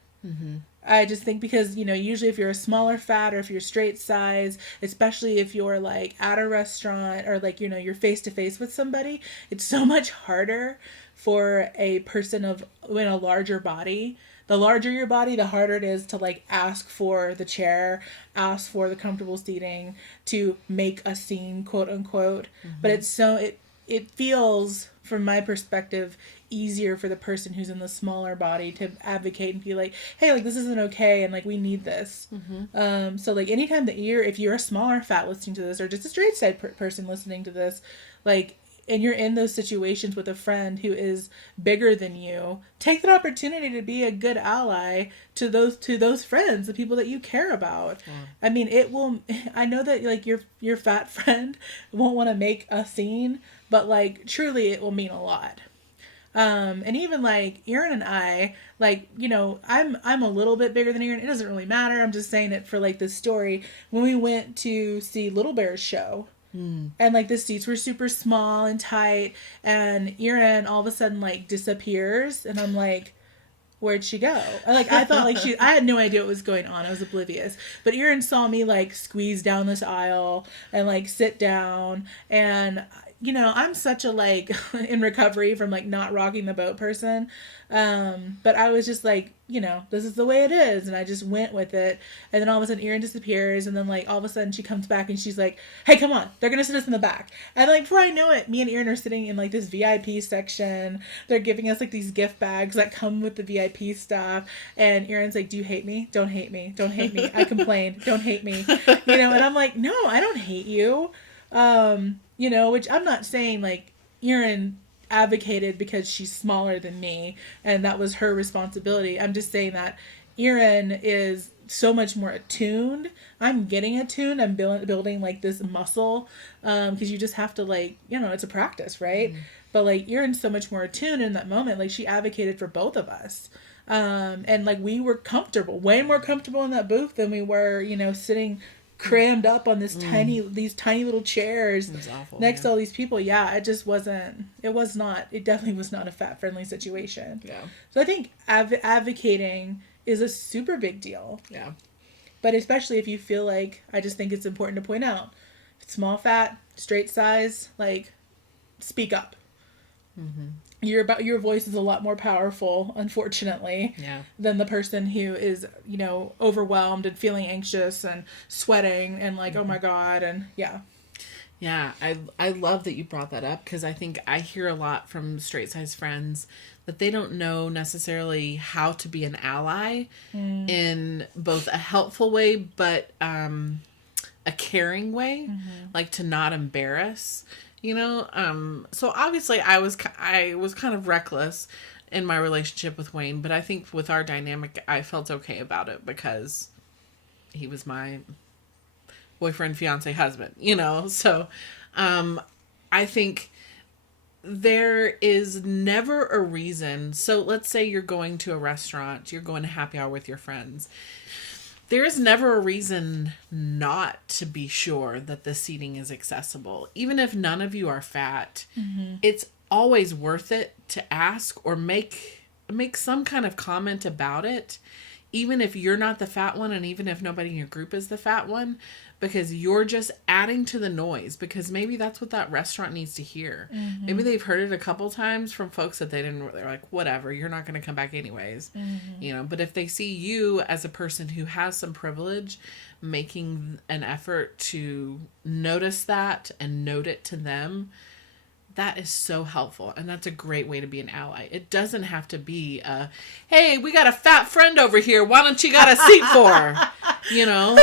I just think because, usually if you're a smaller fat or if you're straight size, especially if you're like at a restaurant or like, you're face to face with somebody, it's so much harder for a person in a larger body. The larger your body, the harder it is to like ask for the chair, ask for the comfortable seating, to make a scene, quote unquote. But it feels, from my perspective, easier for the person who's in the smaller body to advocate and be like, hey, like this isn't okay and like we need this. So like anytime that if you're a smaller fat listening to this or just a straight side person listening to this, like, and you're in those situations with a friend who is bigger than you, take that opportunity to be a good ally to those friends, the people that you care about. I mean, I know that like your fat friend won't want to make a scene, but like truly it will mean a lot. And even like Erin and I, like, I'm a little bit bigger than Erin. It doesn't really matter. I'm just saying it for like this story. When we went to see Little Bear's show, and like the seats were super small and tight, and Erin all of a sudden like disappears, and I'm like, where'd she go? Like I thought like I had no idea what was going on. I was oblivious. But Erin saw me like squeeze down this aisle and like sit down, and I'm such a like in recovery from like not rocking the boat person. But I was just like, this is the way it is. And I just went with it. And then all of a sudden Erin disappears. And then like all of a sudden she comes back and she's like, hey, come on. They're going to sit us in the back. And like before I know it, me and Erin are sitting in like this VIP section. They're giving us like these gift bags that come with the VIP stuff. And Erin's like, do you hate me? Don't hate me. Don't hate me. I complained. Don't hate me. And I'm like, no, I don't hate you. Which I'm not saying like Erin advocated because she's smaller than me and that was her responsibility. I'm just saying that Erin is so much more attuned. I'm getting attuned. I'm building like this muscle, because you just have to, like, it's a practice, right? But like, you're in so much more attuned in that moment. Like, she advocated for both of us. And like, we were comfortable, way more comfortable in that booth than we were, sitting crammed up on these tiny little chairs awful, next to all these people. Yeah, it definitely was not a fat friendly situation. Yeah. So I think advocating is a super big deal. Yeah. But especially if you feel like, I just think it's important to point out, if it's small fat, straight size, like, speak up. Your voice is a lot more powerful, unfortunately, than the person who is, overwhelmed and feeling anxious and sweating and like, oh my God. And yeah, I love that you brought that up, because I think I hear a lot from straight size friends that they don't know necessarily how to be an ally in both a helpful way, but a caring way, like to not embarrass. So obviously I was kind of reckless in my relationship with Wayne, but I think with our dynamic, I felt okay about it because he was my boyfriend, fiance, husband, so, I think there is never a reason. So let's say you're going to a restaurant, you're going to happy hour with your friends. There is never a reason not to be sure that the seating is accessible. Even if none of you are fat, it's always worth it to ask or make some kind of comment about it, even if you're not the fat one and even if nobody in your group is the fat one, because you're just adding to the noise, because maybe that's what that restaurant needs to hear. Maybe they've heard it a couple times from folks that they're like, whatever, you're not going to come back anyways. But if they see you as a person who has some privilege, making an effort to notice that and note it to them, that is so helpful. And that's a great way to be an ally. It doesn't have to be hey, we got a fat friend over here, why don't you got a seat for her?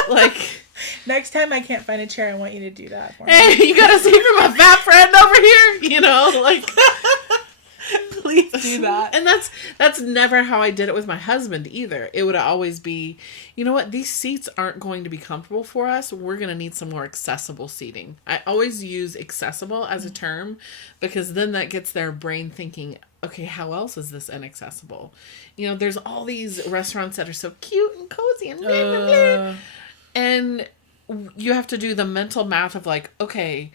Like, next time I can't find a chair, I want you to do that for me. Hey, you got a seat for my fat friend over here? Like, please do that. And that's never how I did it with my husband either. It would always be, you know what, these seats aren't going to be comfortable for us. We're going to need some more accessible seating. I always use accessible as a term, because then that gets their brain thinking, okay, how else is this inaccessible? There's all these restaurants that are so cute and cozy and blah, blah, blah. And you have to do the mental math of like, okay,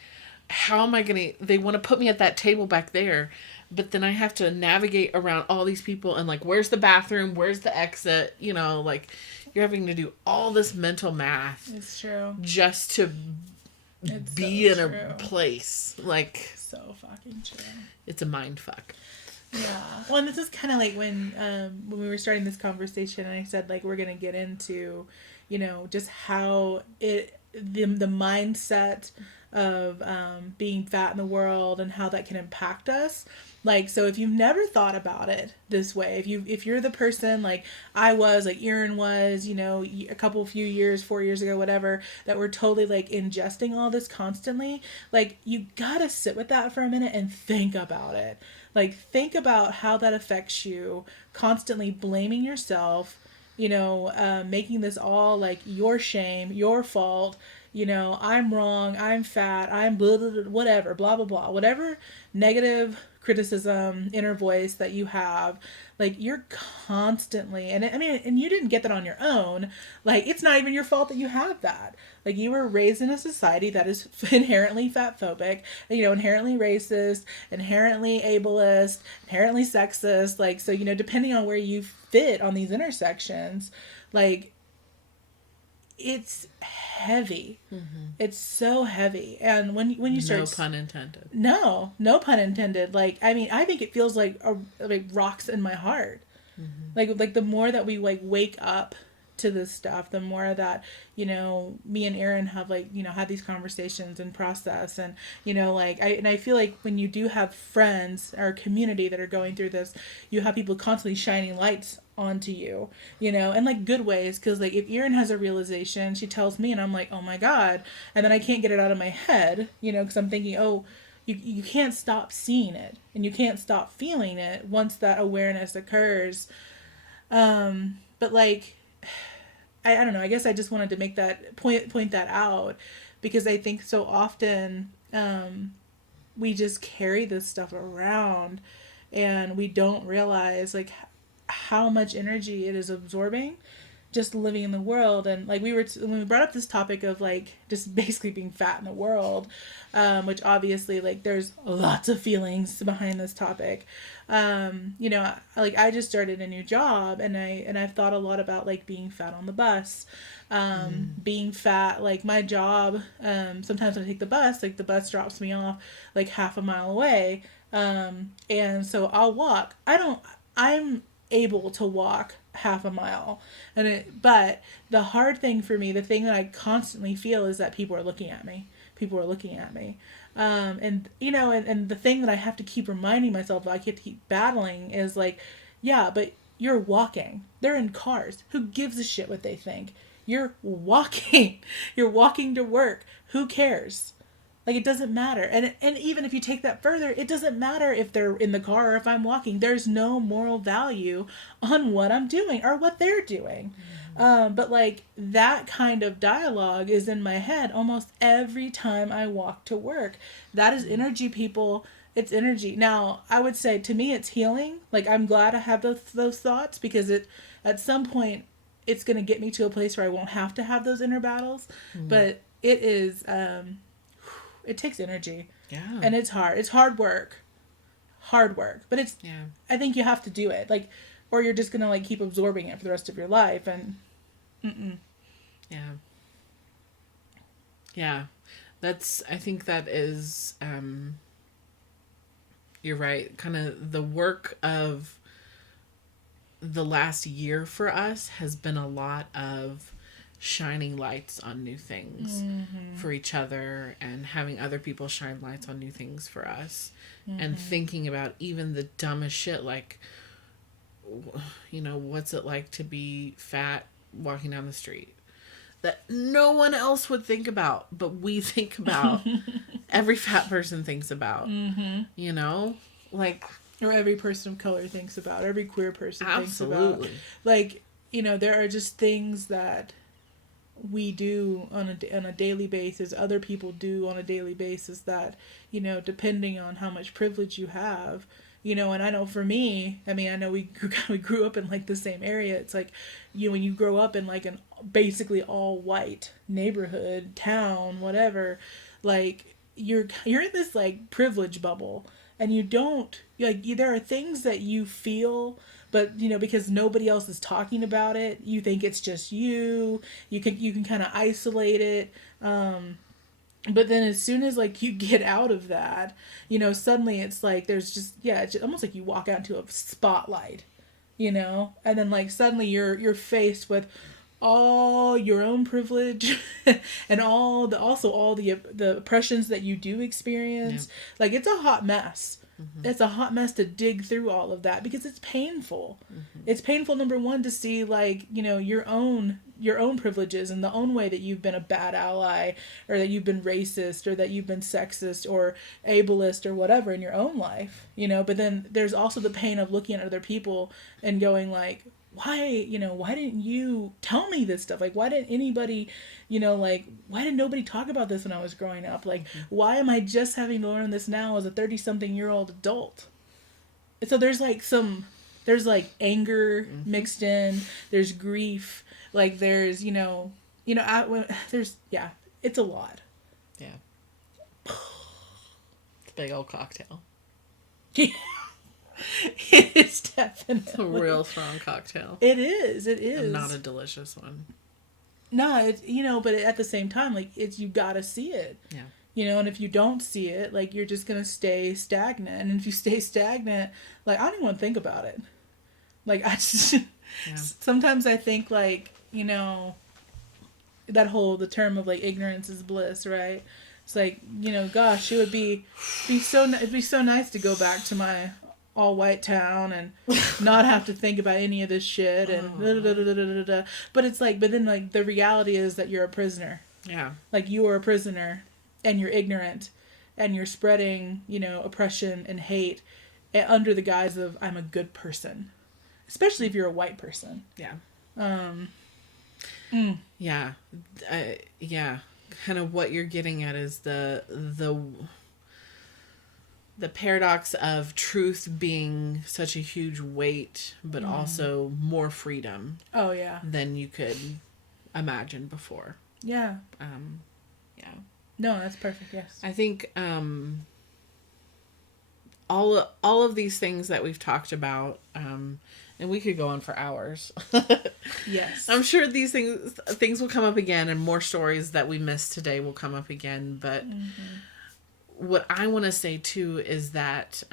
how am I going to, they want to put me at that table back there, but then I have to navigate around all these people and like, where's the bathroom? Where's the exit? Like, you're having to do all this mental math. It's true. Just to be in a place. Like, so fucking true. It's a mind fuck. Yeah. Well, and this is kind of like when we were starting this conversation and I said, like, we're going to get into, just how the mindset of being fat in the world and how that can impact us. Like, so if you've never thought about it this way, if you're the person like I was, like Erin was, a few years, 4 years ago, whatever, that were totally like ingesting all this constantly, like, you gotta sit with that for a minute and think about it. Like, think about how that affects you, constantly blaming yourself, making this all like your shame, your fault, I'm wrong, I'm fat, I'm blah, blah, blah, whatever, blah, blah, blah, whatever negative criticism, inner voice that you have, like, you're constantly, and you didn't get that on your own. Like, it's not even your fault that you have that. Like, you were raised in a society that is inherently fatphobic, inherently racist, inherently ableist, inherently sexist. Like, so, depending on where you fit on these intersections, like, it's heavy. It's so heavy. And when you start, no pun intended. No pun intended. Like, I think it feels like rocks in my heart. Like the more that we like wake up to this stuff, the more that, me and Erin have had these conversations and process, and, I feel like when you do have friends or community that are going through this, you have people constantly shining lights onto you, in like good ways. Cause like if Erin has a realization, she tells me and I'm like, oh my God. And then I can't get it out of my head, cause I'm thinking, oh, you can't stop seeing it and you can't stop feeling it once that awareness occurs. But like, I don't know, I guess I just wanted to make that point that out, because I think so often we just carry this stuff around and we don't realize like how much energy it is absorbing just living in the world. And like when we brought up this topic of like just basically being fat in the world, which obviously like there's lots of feelings behind this topic. You know, like I just started a new job, and I've thought a lot about like being fat on the bus, being fat, like my job, sometimes when I take the bus, like the bus drops me off like half a mile away. And so I'll walk. I'm able to walk half a mile, but the hard thing for me, the thing that I constantly feel, is that people are looking at me. And you know, and the thing that I have to keep reminding myself, I have to keep battling, is like, yeah, but you're walking. They're in cars. Who gives a shit what they think? You're walking. You're walking to work. Who cares? Like, it doesn't matter. And even if you take that further, it doesn't matter if they're in the car or if I'm walking. There's no moral value on what I'm doing or what they're doing. But like that kind of dialogue is in my head almost every time I walk to work. That is energy, people. It's energy. Now, I would say to me it's healing. Like, I'm glad I have those thoughts, because at some point it's going to get me to a place where I won't have to have those inner battles. But it is... it takes energy. Yeah. And it's hard. It's hard work. But it's, yeah, I think you have to do it. Like, or you're just going to like keep absorbing it for the rest of your life. And yeah. Yeah. I think that is, you're right. Kind of the work of the last year for us has been a lot of shining lights on new things for each other, and having other people shine lights on new things for us, and thinking about even the dumbest shit, like, you know, what's it like to be fat walking down the street, that no one else would think about, but we think about. Every fat person thinks about, you know, like, or every person of color thinks about, every queer person thinks about. Like, you know, there are just things that we do on a daily basis, other people do on a daily basis, that, you know, depending on how much privilege you have, you know. And I know for me, I mean, I know we grew up in like the same area. It's like, you know, when you grow up in like an basically all white neighborhood, town, whatever, like you're in this like privilege bubble, and you don't, like, there are things that you feel, but, you know, because nobody else is talking about it, you think it's just you can kind of isolate it. But then as soon as like you get out of that, you know, suddenly it's like there's just, yeah, it's just almost like you walk out into a spotlight, you know, and then like suddenly you're faced with all your own privilege and all the oppressions that you do experience. Yep. Like, it's a hot mess. It's a hot mess to dig through all of that, because it's painful. It's painful, number one, to see, like, you know, your own privileges and the own way that you've been a bad ally, or that you've been racist, or that you've been sexist or ableist or whatever in your own life, you know. But then there's also the pain of looking at other people and going like, why didn't you tell me this stuff? Like, why didn't anybody, you know, like, why did nobody talk about this when I was growing up? Like, why am I just having to learn this now as a 30-something-year-old adult? And so there's anger mixed in, there's grief, like there's, there's, yeah, it's a lot. Yeah. It's a big old cocktail. Yeah. It is definitely. It's a real strong cocktail. It is. And not a delicious one. No, it's, you know, but at the same time, like, it's, you gotta see it. Yeah. You know, and if you don't see it, like, you're just gonna stay stagnant. And if you stay stagnant, like, I don't even want to think about it. Like, I just, sometimes I think, like, you know, the term of, like, ignorance is bliss, right? It's like, you know, gosh, it'd be so nice to go back to my all white town and not have to think about any of this shit and but it's like, but then, like, the reality is that you're a prisoner. Yeah. Like, you are a prisoner, and you're ignorant, and you're spreading, you know, oppression and hate under the guise of, I'm a good person, especially if you're a white person. Yeah. Yeah. Yeah. Kind of what you're getting at is the paradox of truth being such a huge weight, but also more freedom. Oh, yeah. Than you could imagine before. Yeah. Yeah. No, that's perfect. Yes. I think all of these things that we've talked about, and we could go on for hours. Yes. I'm sure these things will come up again, and more stories that we missed today will come up again. But what I want to say too is that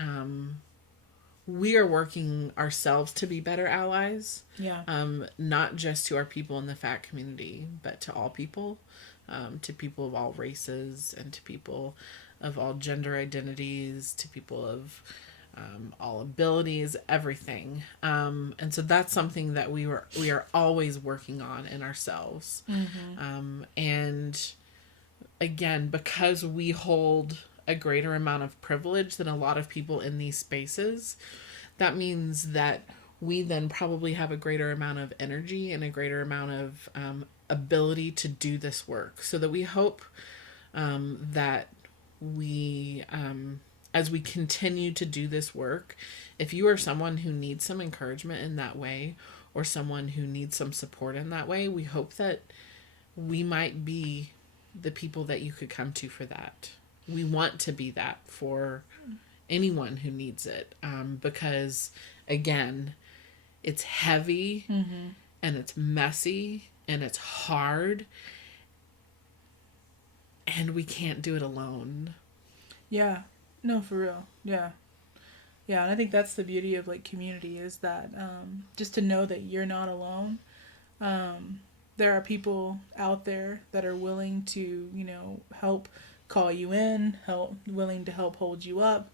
we are working ourselves to be better allies. Yeah. Not just to our people in the fat community, but to all people, to people of all races, and to people of all gender identities, to people of all abilities, everything. And so that's something that we are always working on in ourselves. And again, because we hold a greater amount of privilege than a lot of people in these spaces, that means that we then probably have a greater amount of energy and a greater amount of ability to do this work. So that we hope that we, as we continue to do this work, if you are someone who needs some encouragement in that way, or someone who needs some support in that way, we hope that we might be the people that you could come to for that. We want to be that for anyone who needs it, because again, it's heavy and it's messy and it's hard, and we can't do it alone. Yeah. No, for real. Yeah. Yeah, and I think that's the beauty of like community, is that just to know that you're not alone. There are people out there that are willing to, help call you in, willing to help hold you up,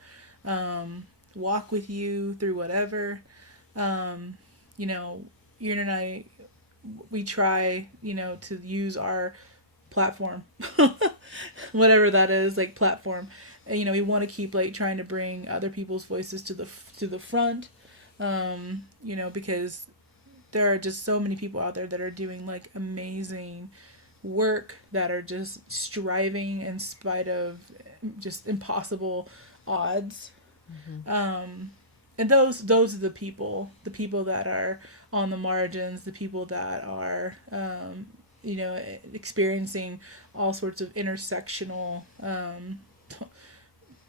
walk with you through whatever. You and I, we try, to use our platform, whatever that is, like platform. And, we want to keep like trying to bring other people's voices to the front, because there are just so many people out there that are doing like amazing work, that are just striving in spite of just impossible odds. And those are the people that are on the margins, the people that are experiencing all sorts of intersectional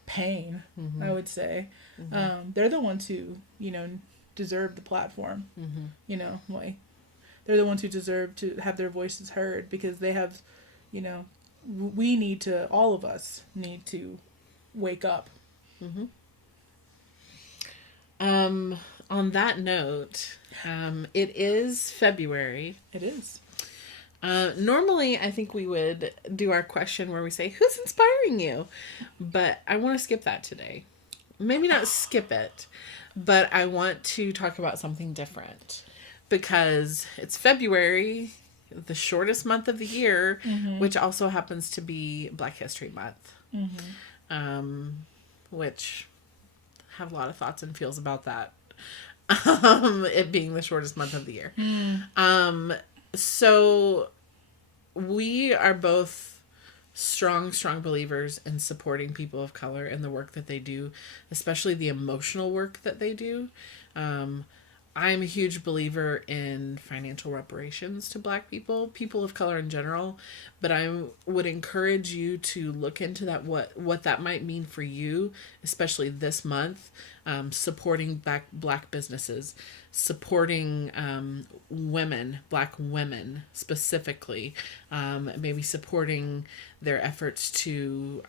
pain, I would say. They're the ones who deserve the platform. Like they're the ones who deserve to have their voices heard, because they have, we need to, all of us need to wake up. On that note, it is February. It is. Normally, I think we would do our question where we say, who's inspiring you? But I want to skip that today. Maybe not skip it, but I want to talk about something different. Because it's February, the shortest month of the year, which also happens to be Black History Month. Which I have a lot of thoughts and feels about that. It being the shortest month of the year. So we are both strong believers in supporting people of color in the work that they do, especially the emotional work that they do. I'm a huge believer in financial reparations to Black people of color in general, but I would encourage you to look into that, what that might mean for you, especially this month, supporting Black businesses, supporting Black women specifically, maybe supporting their efforts to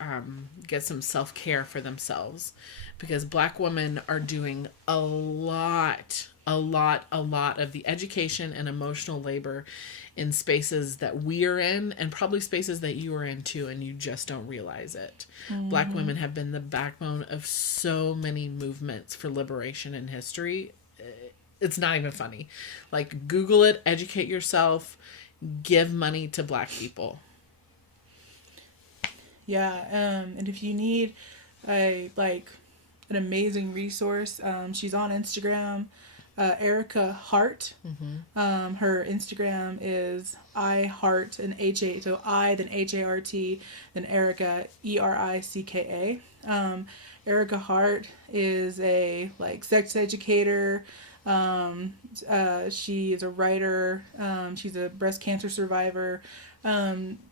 get some self-care for themselves, because Black women are doing a lot of the education and emotional labor in spaces that we are in, and probably spaces that you are in too, and you just don't realize it. Black women have been the backbone of so many movements for liberation in history. It's not even funny. Like, Google it, educate yourself, give money to Black people. Yeah, and if you need an amazing resource, she's on Instagram. Erica Hart. Her Instagram is I Heart and H-A, so I, then H-A-R-T, then Erica, E-R-I-C-K-A. Erica Hart is a sex educator. She is a writer. She's a breast cancer survivor.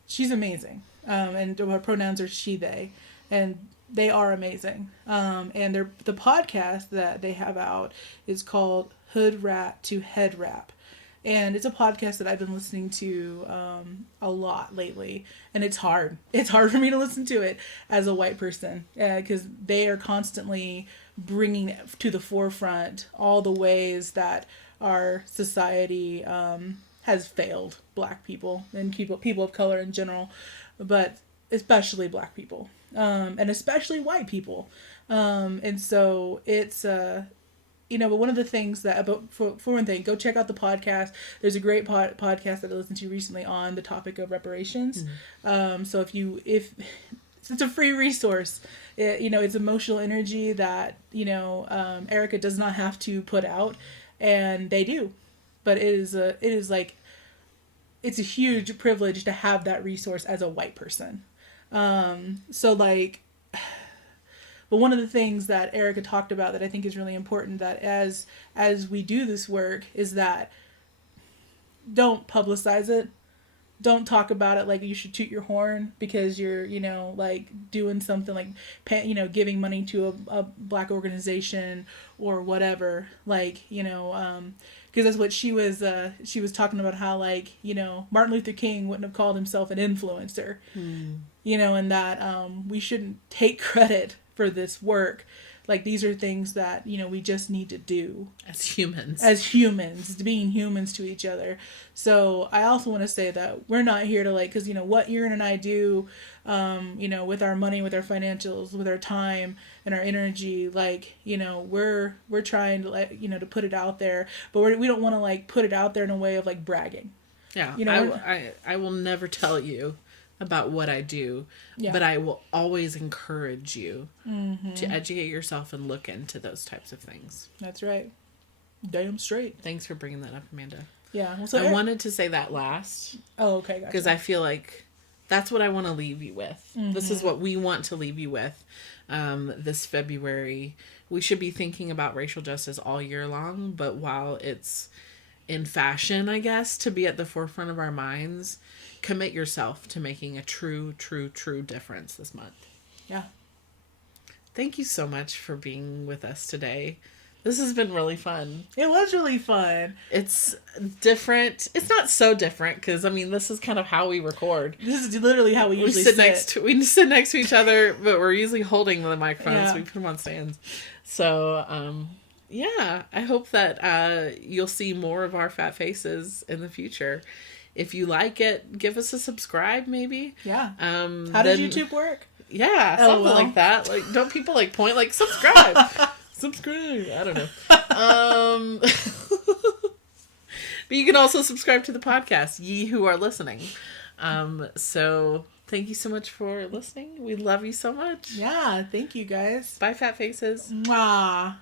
She's amazing. And her pronouns are she, they. And they are amazing. And the podcast that they have out is called Hood Rat to Head Rap. And it's a podcast that I've been listening to a lot lately. And it's hard. It's hard for me to listen to it as a white person. Because they are constantly bringing to the forefront all the ways that our society has failed Black people and people of color in general. But especially Black people. And especially white people. And so it's, but one of the things that, for one thing, go check out the podcast. There's a great podcast that I listened to recently on the topic of reparations. So if it's a free resource, it's emotional energy that, Erica does not have to put out, and they do. But it's a huge privilege to have that resource as a white person. But one of the things that Erica talked about that I think is really important, that as we do this work, is that don't publicize it. Don't talk about it like you should toot your horn because you're, doing something giving money to a Black organization or whatever. Because that's what she was talking about, how Martin Luther King wouldn't have called himself an influencer, and that we shouldn't take credit for this work. These are things that, we just need to do. As humans, being humans to each other. So I also want to say that we're not here to because, what Erin and I do, with our money, with our financials, with our time and our energy, we're trying to, to put it out there, but we don't want to to put it out there in a way of bragging. Yeah. I will never tell you about what I do, but I will always encourage you to educate yourself and look into those types of things. That's right. Damn straight. Thanks for bringing that up, Amanda. Yeah. Well, I wanted to say that last. Oh, okay. Gotcha. Because I feel like that's what I want to leave you with. This is what we want to leave you with this February. We should be thinking about racial justice all year long, but while it's in fashion, I guess, to be at the forefront of our minds, commit yourself to making a true difference this month. Yeah. Thank you so much for being with us today. This has been really fun. It was really fun. It's different. It's not so different because, this is kind of how we record. This is literally how we usually sit. We sit next to each other, but we're usually holding the microphones. Yeah. We put them on stands. So, I hope that you'll see more of our fat faces in the future. If you like it, give us a subscribe, maybe. Yeah. How does YouTube work? Yeah, something like that. Don't people point subscribe? Subscribe. I don't know. But you can also subscribe to the podcast, ye who are listening. So thank you so much for listening. We love you so much. Yeah, thank you guys. Bye, fat faces. Mwah.